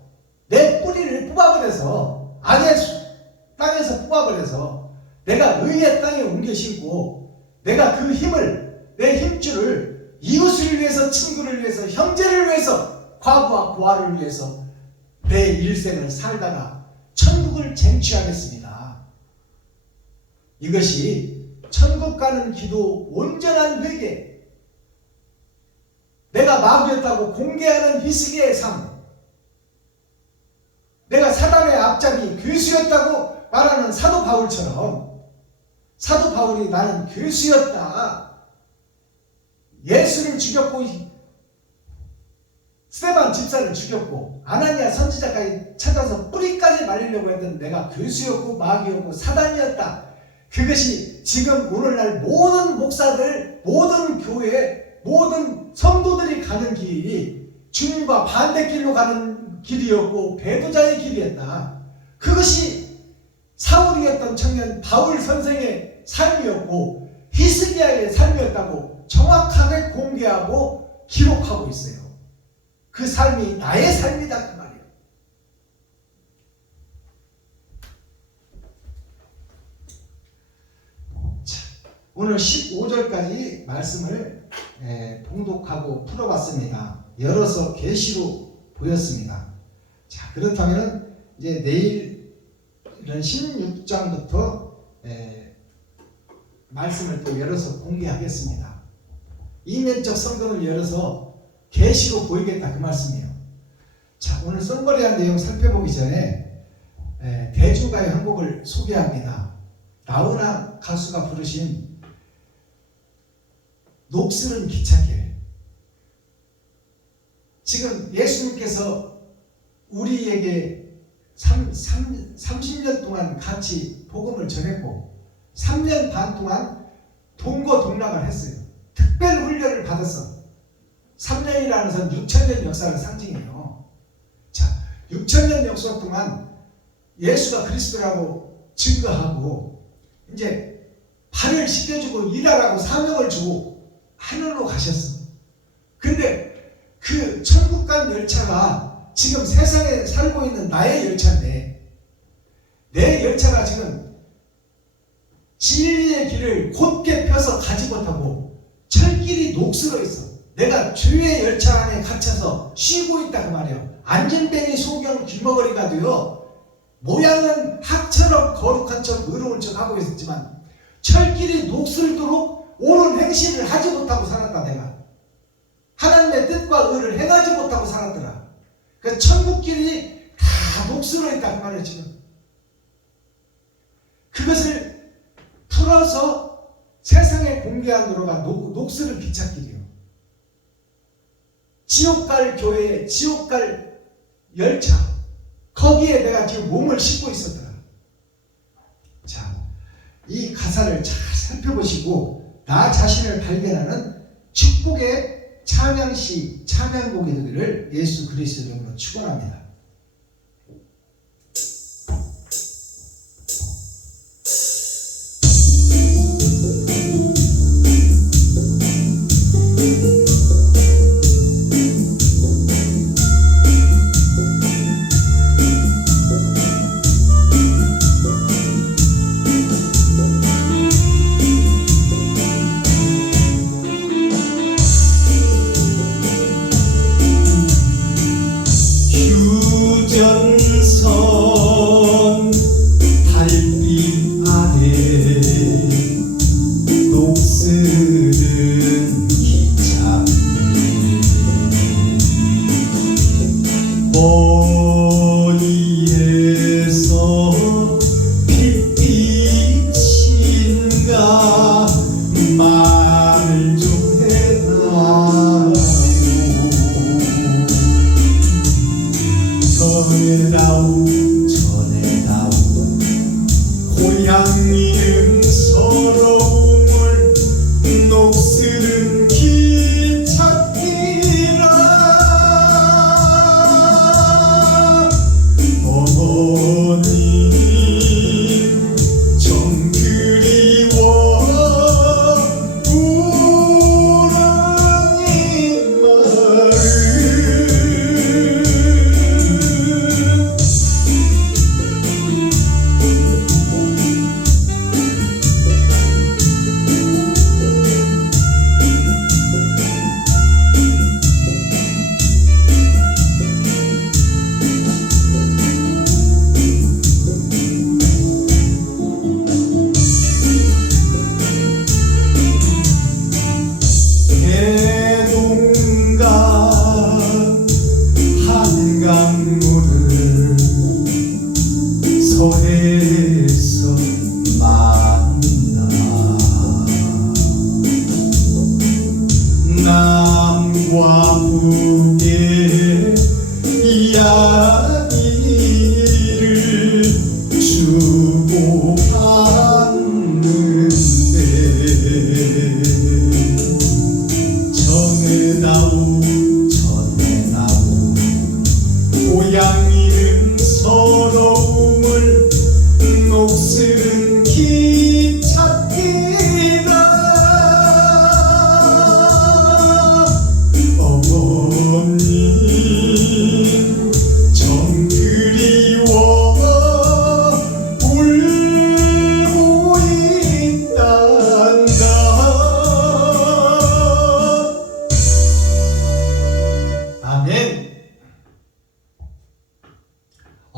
내 뿌리를 뽑아버려서, 아내 땅에서 뽑아버려서 내가 의의 땅에 옮겨 심고, 내가 그 힘을, 내 힘줄을 이웃을 위해서, 친구를 위해서, 형제를 위해서, 과부와 고아를 위해서 내 일생을 살다가 천국을 쟁취하겠습니다. 이것이 천국 가는 기도, 온전한 회개, 내가 마귀였다고 공개하는 히스기야의 삶, 내가 사단의 앞잡이 괴수였다고 말하는 사도 바울처럼, 사도 바울이 나는 괴수였다, 예수를 죽였고 스데반 집사를 죽였고 아나니아 선지자까지 찾아서 뿌리까지 말리려고 했던 내가 괴수였고 마귀였고 사단이었다. 그것이 지금 오늘날 모든 목사들, 모든 교회, 모든 성도들이 가는 길이 주님과 반대길로 가는 길이었고 배도자의 길이었다. 그것이 사울이었던 청년 바울 선생의 삶이었고 히스기야의 삶이었다고 정확하게 공개하고 기록하고 있어요. 그 삶이 나의 삶이다 그 말이에요. 자, 오늘 15절까지 말씀을 봉독하고 풀어봤습니다. 열어서 계시로 보였습니다. 자, 그렇다면 이제 내일은 16장부터 말씀을 또 열어서 공개하겠습니다. 이면적 성경을 열어서 계시로 보이겠다 그 말씀이에요. 자, 오늘 썬거리한 내용 살펴보기 전에 대중가요 한 곡을 소개합니다. 나훈아 가수가 부르신 녹슬은 기찻길. 지금 예수님께서 우리에게 30년 동안 같이 복음을 전했고 3년 반 동안 동거동락을 했어요. 특별 훈련을 받았어. 3년이라는 것은 6,000년 역사를 상징해요. 자, 6,000년 역사 동안 예수가 그리스도라고 증거하고 이제 발을 씻겨주고 일하라고 사명을 주고 하늘로 가셨어. 근데 그 천국간 열차가 지금 세상에 살고 있는 나의 열차인데 내 열차가 지금 진리의 길을 곧게 펴서 가지 못하고 철길이 녹슬어 있어. 내가 주의 열차 안에 갇혀서 쉬고 있다 그 말이야. 안진뱅이 소경 귀머거리가 되어 모양은 학처럼 거룩한 척 의로운 척 하고 있었지만 철길이 녹슬도록 옳은 행실을 하지 못하고 살았다. 내가 하나님의 뜻과 의를 행하지 못하고 살았더라. 그 천국길이 다 녹슬어 있다 그 말이야. 지금 그것을 풀어서 세상에 공개한 노로가 녹슬은 기찻길이요. 지옥 갈 교회, 지옥 갈 열차, 거기에 내가 지금 몸을 싣고 있었더라. 자, 이 가사를 잘 살펴보시고 나 자신을 발견하는 축복의 찬양시, 찬양곡이 되기를 예수 그리스도 이름으로 축원합니다.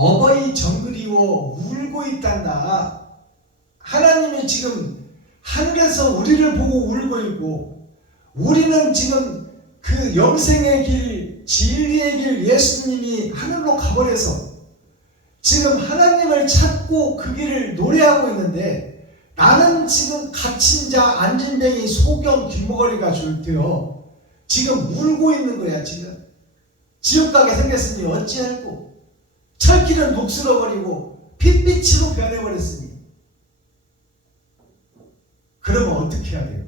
어버이 정그리워 울고 있단다. 하나님이 지금 하늘에서 우리를 보고 울고 있고 우리는 지금 그 영생의 길, 진리의 길 예수님이 하늘로 가버려서 지금 하나님을 찾고 그 길을 노래하고 있는데 나는 지금 갇힌 자, 안진뱅이, 소경, 귀머거리가 되어 지금 울고 있는 거야. 지금 지옥 가게 생겼으니 어찌할꼬. 철길은 녹슬어버리고 핏빛으로 변해버렸으니. 그러면 어떻게 해야 돼요?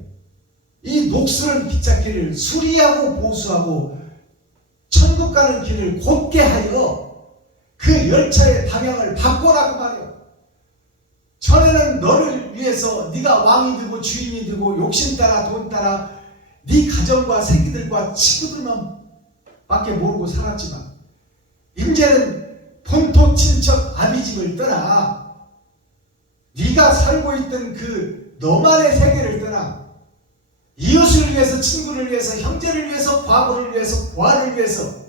이 녹슬은 빗자퀴를 수리하고 보수하고 천국 가는 길을 곧게 하여 그 열차의 방향을 바꿔라고 말이요. 전에는 너를 위해서 네가 왕이 되고 주인이 되고 욕심 따라 돈 따라 네 가정과 새끼들과 친구들만 밖에 모르고 살았지만 이제는 본토 친척 아비집을 떠나 네가 살고 있던 그 너만의 세계를 떠나 이웃을 위해서, 친구를 위해서, 형제를 위해서, 과부를 위해서, 고아를 위해서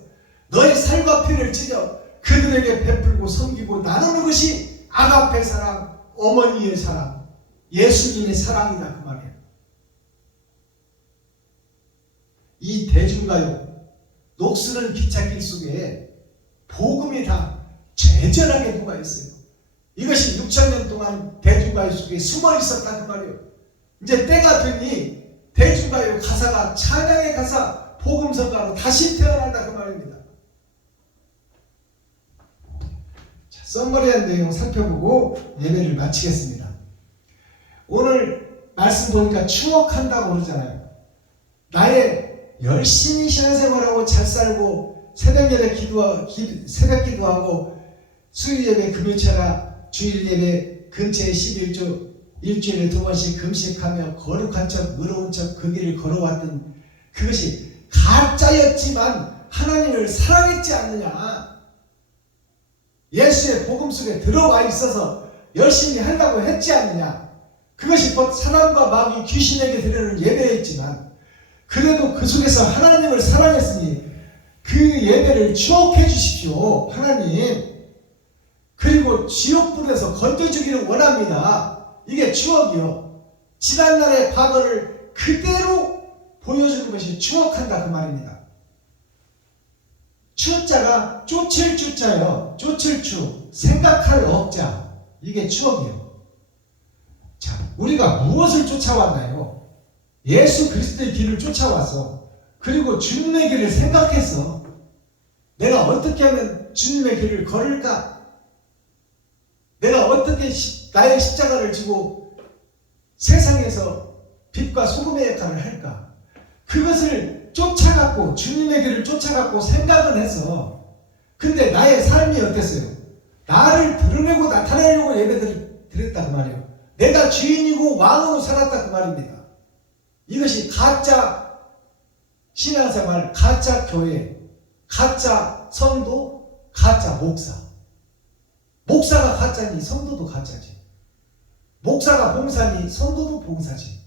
너의 살과 피를 찢어 그들에게 베풀고 섬기고 나누는 것이 아가페 사랑, 어머니의 사랑, 예수님의 사랑이다 그 말이에요. 이 대중가요, 녹슬은 기찻길 속에 복음이 다 죄절하게 녹아 있어요. 이것이 6,000년 동안 대중가요 속에 숨어 있었다 그 말이에요. 이제 때가 되니 대중가요 가사가 찬양의 가사, 복음성가로 다시 태어난다 그 말입니다. 자, 썸머리한 내용 살펴보고 예배를 마치겠습니다. 오늘 말씀 보니까 추억한다고 그러잖아요. 나의 열심히 신앙생활하고 잘 살고 새벽 기도하고 수요 예배 금요체라 주일 예배 근처에 11조 일주일에 2번씩 금식하며 거룩한 척 의로운 척 그 길을 걸어왔던 그것이 가짜였지만 하나님을 사랑했지 않느냐. 예수의 복음 속에 들어와 있어서 열심히 하려고 했지 않느냐. 그것이 곧 사람과 마귀 귀신에게 드리는 예배였지만 그래도 그 속에서 하나님을 사랑했으니 그 예배를 추억해 주십시오 하나님. 그리고 지옥불에서 건져주기를 원합니다. 이게 추억이요. 지난날의 과거를 그대로 보여주는 것이 추억한다 그 말입니다. 추자가 쫓을 추자요. 쫓을 추, 생각할 억자. 이게 추억이에요. 자, 우리가 무엇을 쫓아왔나요? 예수 그리스도의 길을 쫓아왔어. 그리고 주님의 길을 생각했어. 내가 어떻게 하면 주님의 길을 걸을까? 내가 어떻게 나의 십자가를 지고 세상에서 빛과 소금의 역할을 할까? 그것을 쫓아갔고 주님의 길을 쫓아갔고 생각은 해서 근데 나의 삶이 어땠어요? 나를 드러내고 나타내려고 예배를 드렸다 그 말이에요. 내가 주인이고 왕으로 살았다 그 말입니다. 이것이 가짜 신앙생활, 가짜 교회, 가짜 성도, 가짜 목사. 목사가 가짜니 성도도 가짜지. 목사가 봉사니 성도도 봉사지.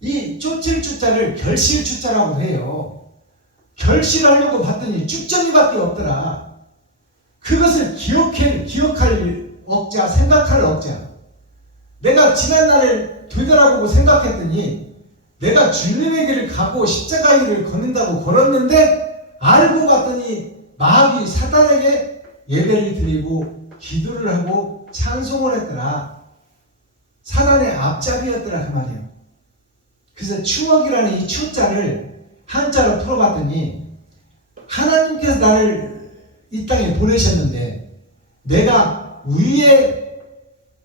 이 쫓을 주자를 결실 주자라고 해요. 결실하려고 봤더니 쭉정이밖에 없더라. 그것을 기억할 억자, 생각할 억자. 내가 지난날을 되돌아보고 생각했더니 내가 주님의 길을 가고 십자가의 길을 걷는다고 걸었는데 알고 봤더니 마귀 사단에게 예배를 드리고 기도를 하고 찬송을 했더라. 사단의 앞잡이였더라 그 말이에요. 그래서 추억이라는 이 추자를 한자로 풀어봤더니 하나님께서 나를 이 땅에 보내셨는데 내가 위에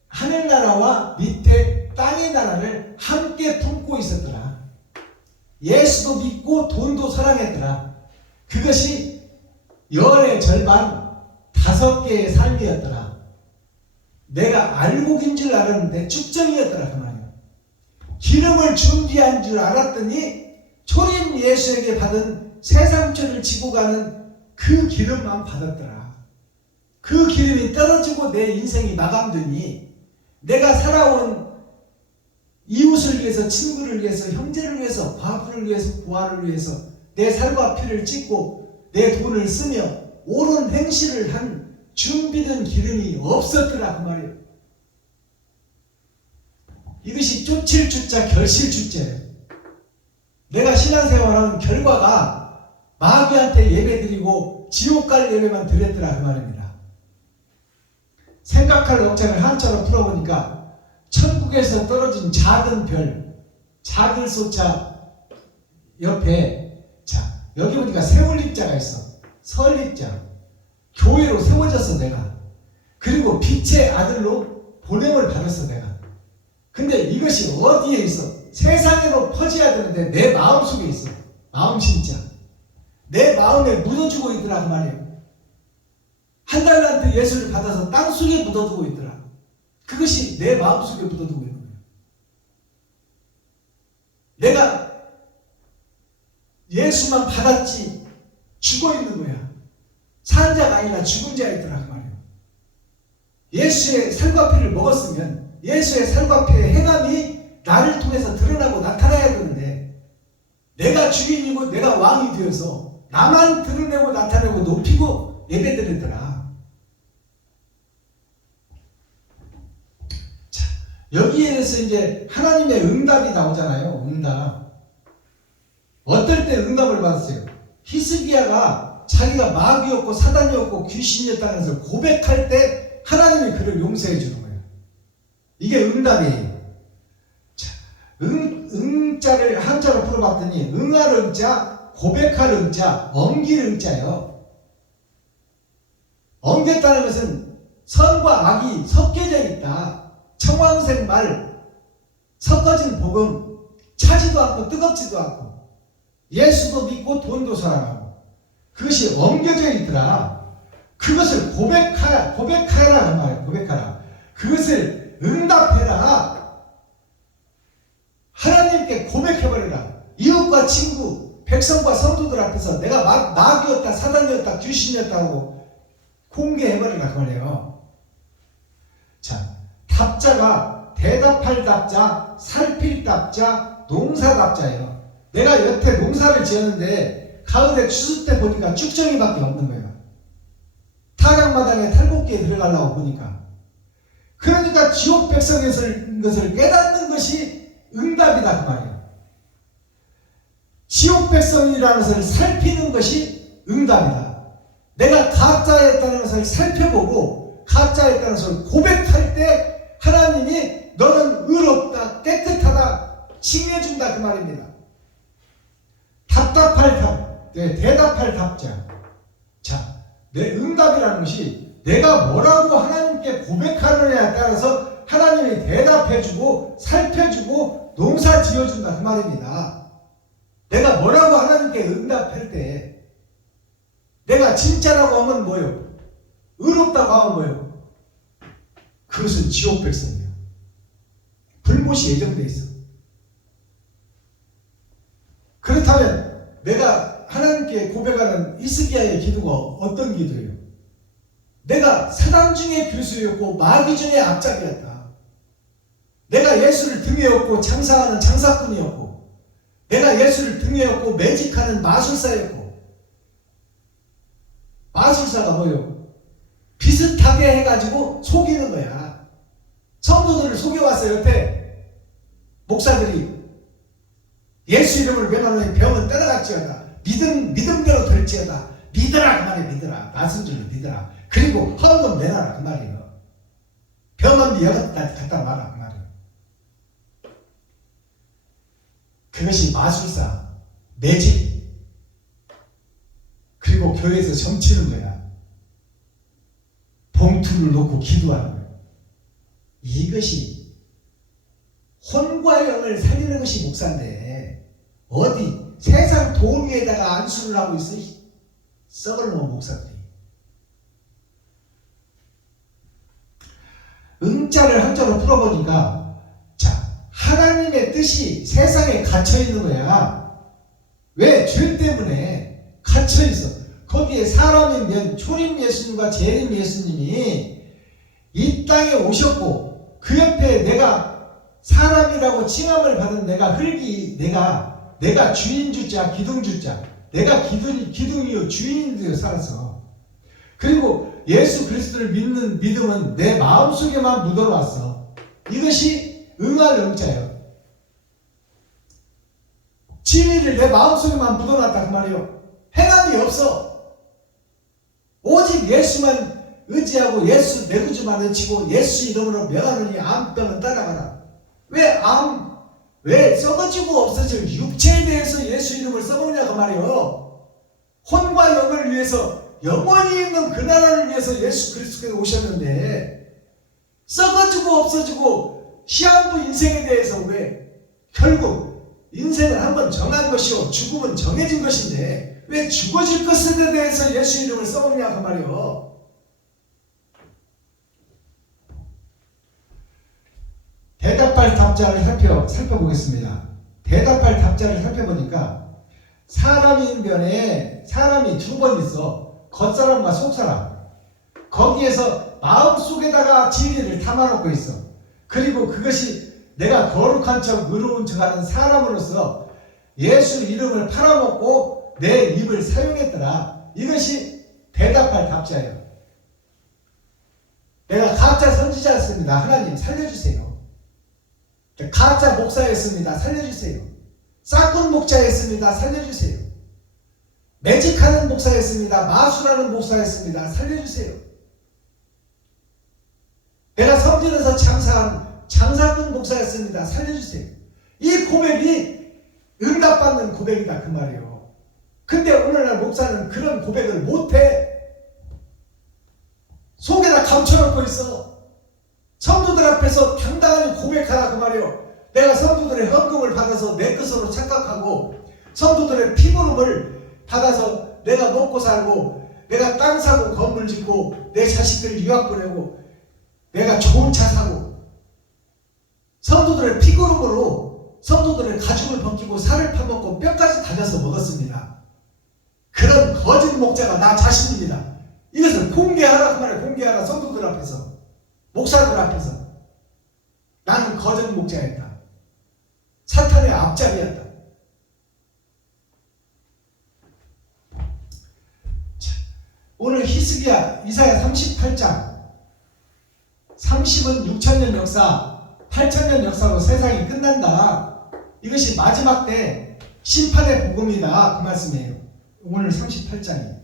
하늘나라와 밑에 땅의 나라를 함께 품고 있었더라. 예수도 믿고 돈도 사랑했더라. 그것이 열의 절반 5개의 삶이었더라. 내가 알곡인 줄 알았는데 축정이었더라 그 말이에요. 기름을 준비한 줄 알았더니 초림 예수에게 받은 세상죄를 지고 가는 그 기름만 받았더라. 그 기름이 떨어지고 내 인생이 마감되니 내가 살아온 이웃을 위해서, 친구를 위해서, 형제를 위해서, 과부를 위해서, 고아를 위해서 내 살과 피를 찢고 내 돈을 쓰며 옳은 행실을 한 준비된 기름이 없었더라 그 말이에요. 이것이 쫓을 주자, 결실 주자예요. 내가 신앙생활하는 결과가 마귀한테 예배드리고 지옥 갈 예배만 드렸더라 그 말입니다. 생각할 억자를 한자로 풀어보니까 천국에서 떨어진 작은 별, 작은 소자 옆에 여기 보니까 세울립자가 있어. 설립자. 교회로 세워졌어 내가. 그리고 빛의 아들로 보냄을 받았어 내가. 근데 이것이 어디에 있어? 세상으로 퍼져야 되는데 내 마음속에 있어. 마음 심자. 내 마음에 묻어주고 있더라 그 말이에요. 한 달란트 예수를 받아서 땅속에 묻어두고 있더라. 그것이 내 마음속에 묻어두고 있는 거예요. 내가 예수만 받았지 죽어 있는 거야. 산 자가 아니라 죽은 자가 있더라 그 말이에요. 예수의 살과 피를 먹었으면 예수의 살과 피의 행함이 나를 통해서 드러나고 나타나야 되는데 내가 주인이고 내가 왕이 되어서 나만 드러내고 나타내고 높이고 예배드리더라. 자, 여기에 대해서 이제 하나님의 응답이 나오잖아요. 응답. 어떨 때 응답을 받았어요? 히스기야가 자기가 마귀였고 사단이었고 귀신이었다는 것을 고백할 때 하나님이 그를 용서해 주는 거예요. 이게 응답이에요. 자, 응자를 한자로 풀어봤더니 응할 응자, 고백할 응자, 엉길 응자예요. 엉겼다는 것은 선과 악이 섞여져 있다. 청황색 말, 섞어진 복음, 차지도 않고 뜨겁지도 않고 예수도 믿고 돈도 사랑하고 그것이 엉겨져 있더라. 그것을 고백하라 그 말이에요. 고백하라. 그것을 응답해라. 하나님께 고백해버려라. 이웃과 친구, 백성과 성도들 앞에서 내가 마귀였다, 사단이었다, 귀신이었다고 공개해버려라 그 말이에요. 자, 답자가 대답할 답자, 살필 답자, 농사 답자예요. 내가 여태 농사를 지었는데 가을에 추수 때 보니까 쭉정이밖에 없는 거예요. 타작마당에 탈곡기에 들어가려고 보니까. 그러니까 지옥 백성인 것을 깨닫는 것이 응답이다 그 말이에요. 지옥 백성이라는 것을 살피는 것이 응답이다. 내가 가짜였다는 것을 살펴보고 가짜였다는 것을 고백할 때 하나님이 너는 의롭다, 깨끗하다 칭해준다 그 말입니다. 답답할 답, 대답할 답자. 자, 내 응답이라는 것이 내가 뭐라고 하나님께 고백하느냐에 따라서 하나님이 대답해주고 살펴주고 농사 지어준다 그 말입니다. 내가 뭐라고 하나님께 응답할 때 내가 진짜라고 하면 뭐예요? 의롭다고 하면 뭐예요? 그것은 지옥 백성이에요. 불못이 예정되어 있어. 그렇다면 내가 하나님께 고백하는 히스기야의 기도가 어떤 기도예요? 내가 사단 중에 교수였고 마귀 중에 앞잡이였다. 내가 예수를 등에 업고 장사하는 장사꾼이었고 내가 예수를 등에 업고 매직하는 마술사였고 마술사가 뭐예요? 비슷하게 해가지고 속이는 거야. 성도들을 속여왔어요. 여태 목사들이 예수 이름을 명하노니 병은 떠나갈지어다. 믿음대로 될지어다. 믿어라 그 말이에요. 믿어라. 나선줄로 믿어라. 그리고 헌금 내놔라 그 말이에요. 병원비 여기다 갖다 놔라 그 말이에요. 그것이 마술사, 매직, 그리고 교회에서 점치는 거야. 봉투를 놓고 기도하는 거야. 이것이 혼과 영을 살리는 것이 목사인데 어디 세상 돈 위에다가 안수를 하고 있어? 썩어놓은 목사들이. 응자를 한자로 풀어보니까 자, 하나님의 뜻이 세상에 갇혀있는 거야. 왜? 죄 때문에 갇혀있어. 거기에 사람이면 초림 예수님과 재림 예수님이 이 땅에 오셨고 그 옆에 내가 사람이라고 칭함을 받은 내가 흙이 내가 주인주자 기둥주자 내가 기둥이요 주인이요 살아서 그리고 예수 그리스도를 믿는 믿음은 내 마음속에만 묻어놨어. 이것이 응할 응자예요. 진리를 내 마음속에만 묻어놨다 그 말이에요. 행함이 없어. 오직 예수만 의지하고 예수 내 구주만 외치고 예수 이름으로 명하느니 암병은 따라가라. 왜 썩어지고 없어질 육체에 대해서 예수 이름을 써먹냐 그 말이에요. 혼과 영을 위해서 영원히 있는 그 나라를 위해서 예수 그리스도께서 오셨는데 썩어지고 없어지고 시한부 인생에 대해서 왜 결국 인생은 한번 정한 것이요 죽음은 정해진 것인데 왜 죽어질 것에 대해서 예수 이름을 써오냐 그 말이요. 대답할 답자를 살펴보겠습니다. 대답할 답자를 살펴보니까 사람인 변에 사람이 두 번 있어. 겉사람과 속사람. 거기에서 마음속에다가 진리를 담아놓고 있어. 그리고 그것이 내가 거룩한 척 의로운 척하는 사람으로서 예수 이름을 팔아먹고 내 입을 사용했더라. 이것이 대답할 답자예요. 내가 가짜 선지자였습니다. 하나님 살려주세요. 가짜 목사였습니다. 살려주세요. 싹군 목자였습니다. 살려주세요. 매직하는 목사였습니다. 마술하는 목사였습니다. 살려주세요. 내가 성전에서 장사한 장사꾼 목사였습니다. 살려주세요. 이 고백이 응답받는 고백이다 그 말이에요. 근데 오늘날 목사는 그런 고백을 못해. 속에다 감춰놓고 있어. 성도들 앞에서 당당하게 고백하라 그 말이에요. 내가 성도들의 헌금을 받아서 내 것으로 착각하고 성도들의 피부름을 받아서 내가 먹고 살고 내가 땅 사고 건물 짓고 내 자식들 유학 보내고 내가 좋은 차 사고 성도들의 피부름으로 성도들의 가죽을 벗기고 살을 파먹고 뼈까지 다져서 먹었습니다. 그런 거짓 목자가 나 자신입니다. 이것을 공개하라 그 말이에요. 공개하라. 성도들 앞에서 목사들 앞에서 나는 거짓 목자였다. 사탄의 앞잡이였다. 자, 오늘 히스기야 이사야 38장 30은 6천년 역사 8천년 역사로 세상이 끝난다. 이것이 마지막 때 심판의 복음이다 그 말씀이에요. 오늘 38장이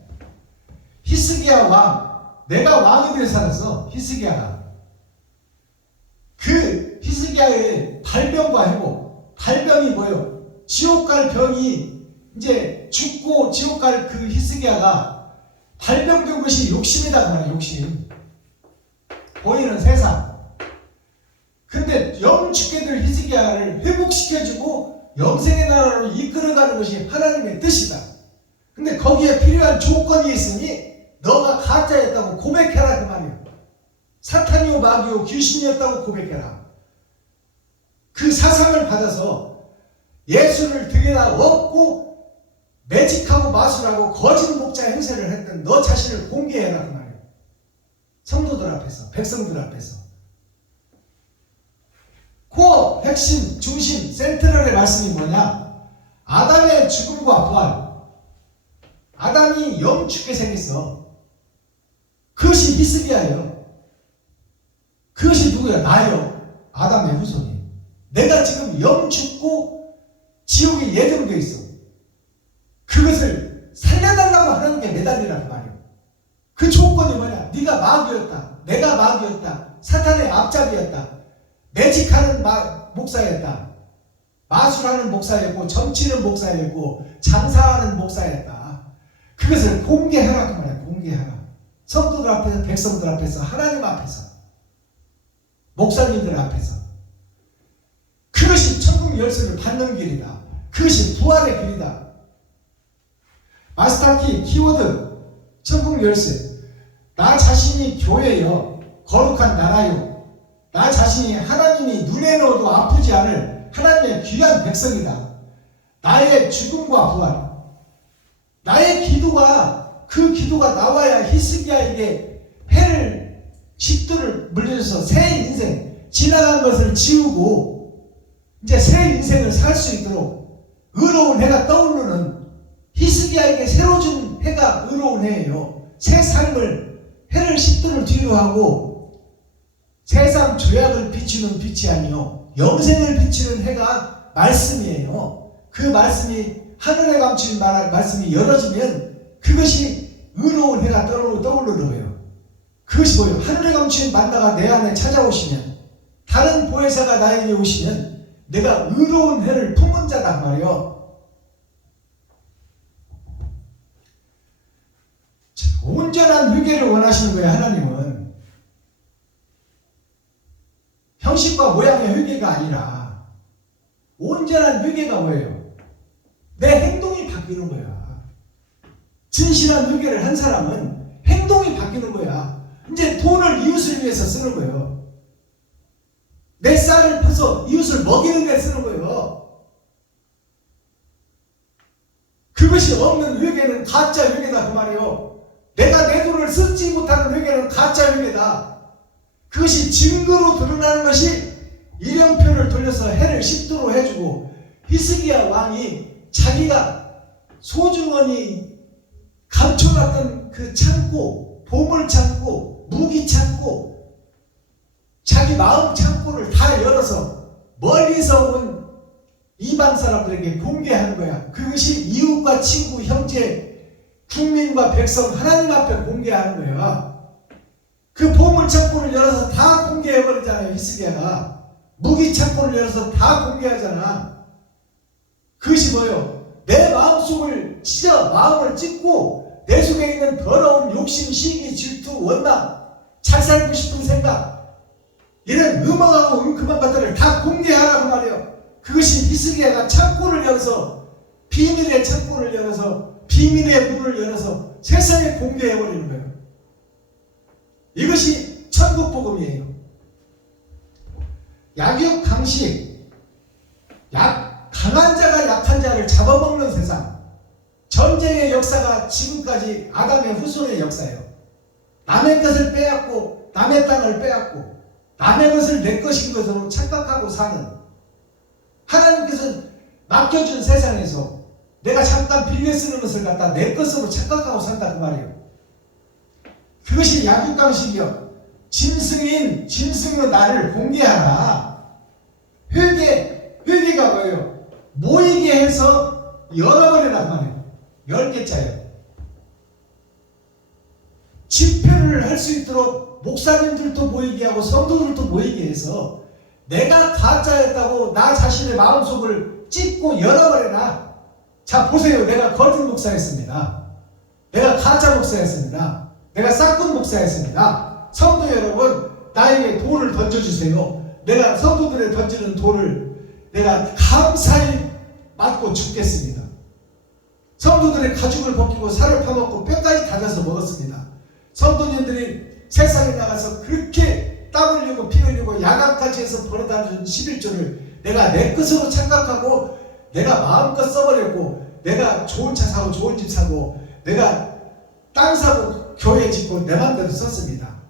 히스기야 왕 내가 왕이 되어 살았어. 히스기야가 그 히스기야의 발병과 회복 발병이 뭐예요? 지옥 갈 병이 이제 죽고 지옥 갈 그 히스기야가 발병된 것이 욕심이다 그 말이에요. 욕심 보이는 세상. 근데 영 죽게 될 히스기야를 회복시켜주고 영생의 나라로 이끌어가는 것이 하나님의 뜻이다. 근데 거기에 필요한 조건이 있으니 너가 가짜였다고 고백해라 그 말이에요. 사탄이요 마귀요 귀신이었다고 고백해라. 그 사상을 받아서 예수를 등에다 업고 매직하고 마술하고 거짓 목자 행세를 했던 너 자신을 공개해라 그 말이에요. 성도들 앞에서 백성들 앞에서 코어 핵심 중심 센트럴의 말씀이 뭐냐? 아담의 죽음과 부활. 아담이 영 죽게 생겼어. 그것이 히스기야예요. 그것이 누구야? 나요. 아담의 후손이. 내가 지금 영 죽고 지옥에 예정되어 있어. 그것을 살려달라고 하나님께 매달리라는 말이에요. 그 조건이 뭐냐? 네가 마귀였다. 내가 마귀였다. 사탄의 앞잡이였다. 매직하는 목사였다. 마술하는 목사였고 점치는 목사였고 장사하는 목사였다. 그것을 공개하라 그 말이야. 공개하라. 성도들 앞에서 백성들 앞에서 하나님 앞에서 목사님들 앞에서 그것이 천국 열쇠를 받는 길이다. 그것이 부활의 길이다. 마스터키 키워드 천국 열쇠. 나 자신이 교회여 거룩한 나라요. 나 자신이 하나님이 눈에 넣어도 아프지 않을 하나님의 귀한 백성이다. 나의 죽음과 부활. 나의 기도가 그 기도가 나와야 히스기야에게 해를 식도를 물려줘서 새 인생 지나간 것을 지우고 이제 새 인생을 살 수 있도록 의로운 해가 떠오르는 히스기야에게 새로 준 해가 의로운 해예요. 새 삶을 해를 식도를 뒤로 하고 세상 죄악을 비추는 빛이 아니요 영생을 비추는 해가 말씀이에요. 그 말씀이 하늘에 감춘 말씀이 열어지면 그것이 의로운 해가 떠오르는 거예요. 그것이 뭐예요? 하늘에 감춘 만나가 내 안에 찾아오시면 다른 보혜사가 나에게 오시면 내가 의로운 해를 품은 자단 말이에요. 온전한 회개를 원하시는 거예요. 하나님은 형식과 모양의 회개가 아니라 온전한 회개가 뭐예요? 내 행동이 바뀌는 거야. 진실한 회개를 한 사람은 행동이 바뀌는 거야. 이제 돈을 이웃을 위해서 쓰는 거예요. 내 쌀을 퍼서 이웃을 먹이는 데 쓰는 거예요. 그것이 없는 회개는 가짜 회개다 그 말이에요. 내가 내 돈을 쓰지 못하는 회개는 가짜 회개다. 그것이 증거로 드러나는 것이 일령표를 돌려서 해를 10도로 해주고 히스기야 왕이 자기가 소중원이 감춰놨던 그 창고, 보물 창고, 무기 창고, 자기 마음 창고를 다 열어서 멀리서 온 이방 사람들에게 공개하는 거야. 그것이 이웃과 친구, 형제, 국민과 백성 하나님 앞에 공개하는 거야. 그 보물 창고를 열어서 다 공개해버리잖아요. 히스기야가 무기 창고를 열어서 다 공개하잖아. 그것이 뭐예요? 내 마음속을 찢어 마음을 찢고 내 속에 있는 더러운 욕심, 시기, 질투, 원망, 잘 살고 싶은 생각, 이런 음악하고 음큼한 것들을 다 공개하라고 말이에요. 그것이 히스기야가 창고를 열어서, 비밀의 창고를 열어서, 비밀의 문을 열어서 세상에 공개해버리는 거예요. 이것이 천국 복음이에요. 약육 강식, 강한 자가 약한 자를 잡아먹는 세상. 전쟁의 역사가 지금까지 아담의 후손의 역사예요. 남의 것을 빼앗고, 남의 땅을 빼앗고, 남의 것을 내 것인 것으로 착각하고 사는, 하나님께서 맡겨준 세상에서 내가 잠깐 빌려 쓰는 것을 갖다 내 것으로 착각하고 산다 그 말이에요. 그것이 약육강식이요. 짐승으로 나를 공개하라. 회개가 뭐예요? 모이게 해서 열어버리란 말이에요. 10개짜예요. 집회를 할 수 있도록 목사님들도 모이게 하고 성도들도 모이게 해서 내가 가짜였다고 나 자신의 마음속을 찢고 열어버려라. 자 보세요. 내가 거짓 목사였습니다. 내가 가짜 목사였습니다. 내가 싹군 목사였습니다. 성도 여러분, 나에게 돌을 던져주세요. 내가 성도들에 던지는 돌을 내가 감사히 맞고 죽겠습니다. 성도들의 가죽을 벗기고 살을 파먹고 뼈까지 다져서 먹었습니다. 성도님들이 세상에 나가서 그렇게 땀 흘리고 피 흘리고 야간까지 해서 벌어다준 11조를 내가 내 것으로 착각하고 내가 마음껏 써버렸고, 내가 좋은 차 사고 좋은 집 사고 내가 땅 사고 교회 짓고 내 맘대로 썼습니다.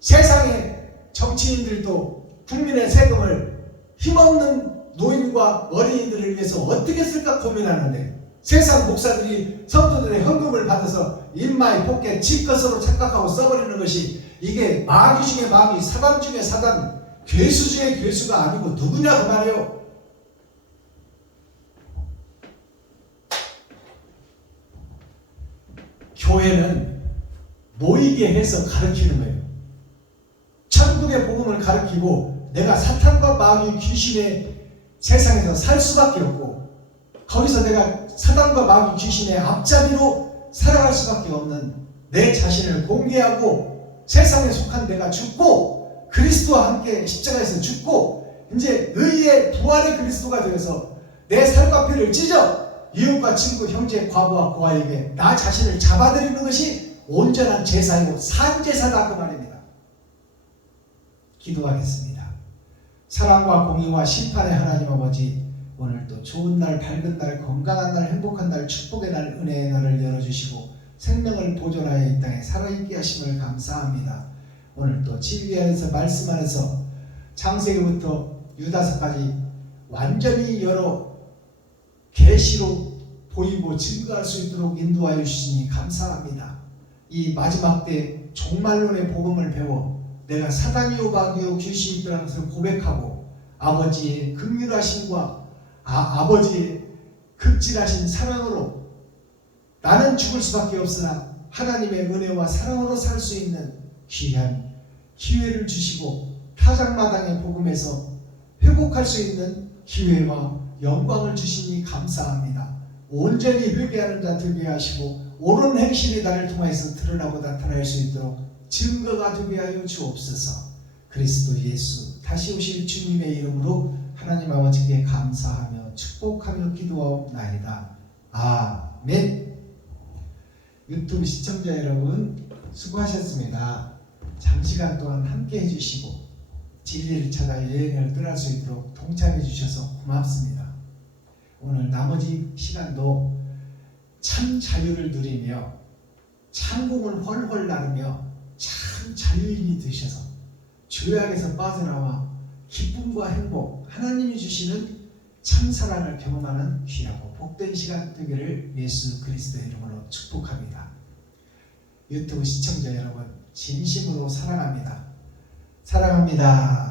세상의 정치인들도 국민의 세금을 힘없는 노인과 어린이들을 위해서 어떻게 쓸까 고민하는데, 세상 목사들이 성도들의 헌금을 받아서 인마이 포켓 집 것으로 착각하고 써버리는 것이, 이게 마귀 중에 마귀, 사단 중에 사단, 괴수 중에 괴수가 아니고 누구냐 그 말이에요. 교회는 모이게 해서 가르치는 거예요. 천국의 복음을 가르치고 내가 사탄과 마귀 귀신의 세상에서 살 수밖에 없고, 거기서 내가 사단과 마귀 귀신의 앞잡이로 살아갈 수밖에 없는 내 자신을 공개하고, 세상에 속한 내가 죽고 그리스도와 함께 십자가에서 죽고 이제 의의 부활의 그리스도가 되어서 내 살과 피를 찢어 이웃과 친구, 형제, 과부와 고아에게 나 자신을 잡아들이는 것이 온전한 제사이고 산제사다 그 말입니다. 기도하겠습니다. 사랑과 공의와 심판의 하나님 아버지, 오늘도 좋은 날, 밝은 날, 건강한 날, 행복한 날, 축복의 날, 은혜의 날을 열어주시고 생명을 보존하여 이 땅에 살아있게 하심을 감사합니다. 오늘도 진리 안에서 말씀 안에서 창세기부터 유다서까지 완전히 여러 계시로 보이고 증거할 수 있도록 인도하여 주시니 감사합니다. 이 마지막 때 종말론의 복음을 배워 내가 사단이요 마귀요 귀신이 있더라는 것을 고백하고, 아버지의 긍휼하심과 아버지의 극진하신 사랑으로 나는 죽을 수밖에 없으나 하나님의 은혜와 사랑으로 살 수 있는 귀한 기회를 주시고, 타작마당의 복음에서 회복할 수 있는 기회와 영광을 주시니 감사합니다. 온전히 회개하는 자 되게 하시고 옳은 행실이 나를 통해서 드러나고 나타날 수 있도록 증거가 되게 하여 주옵소서. 그리스도 예수 다시 오실 주님의 이름으로 하나님 아버지께 감사하며 축복하며 기도하옵나이다. 아멘. 유튜브 시청자 여러분 수고하셨습니다. 장시간 동안 함께 해주시고 진리를 찾아 여행을 떠날 수 있도록 동참해 주셔서 고맙습니다. 오늘 나머지 시간도 참 자유를 누리며 창공을 훨훨 나르며 참 자유인이 되셔서 죄악에서 빠져나와 기쁨과 행복, 하나님이 주시는 참 사랑을 경험하는 귀하고 복된 시간 되기를 예수 그리스도의 이름으로 축복합니다. 유튜브 시청자 여러분 진심으로 사랑합니다. 사랑합니다.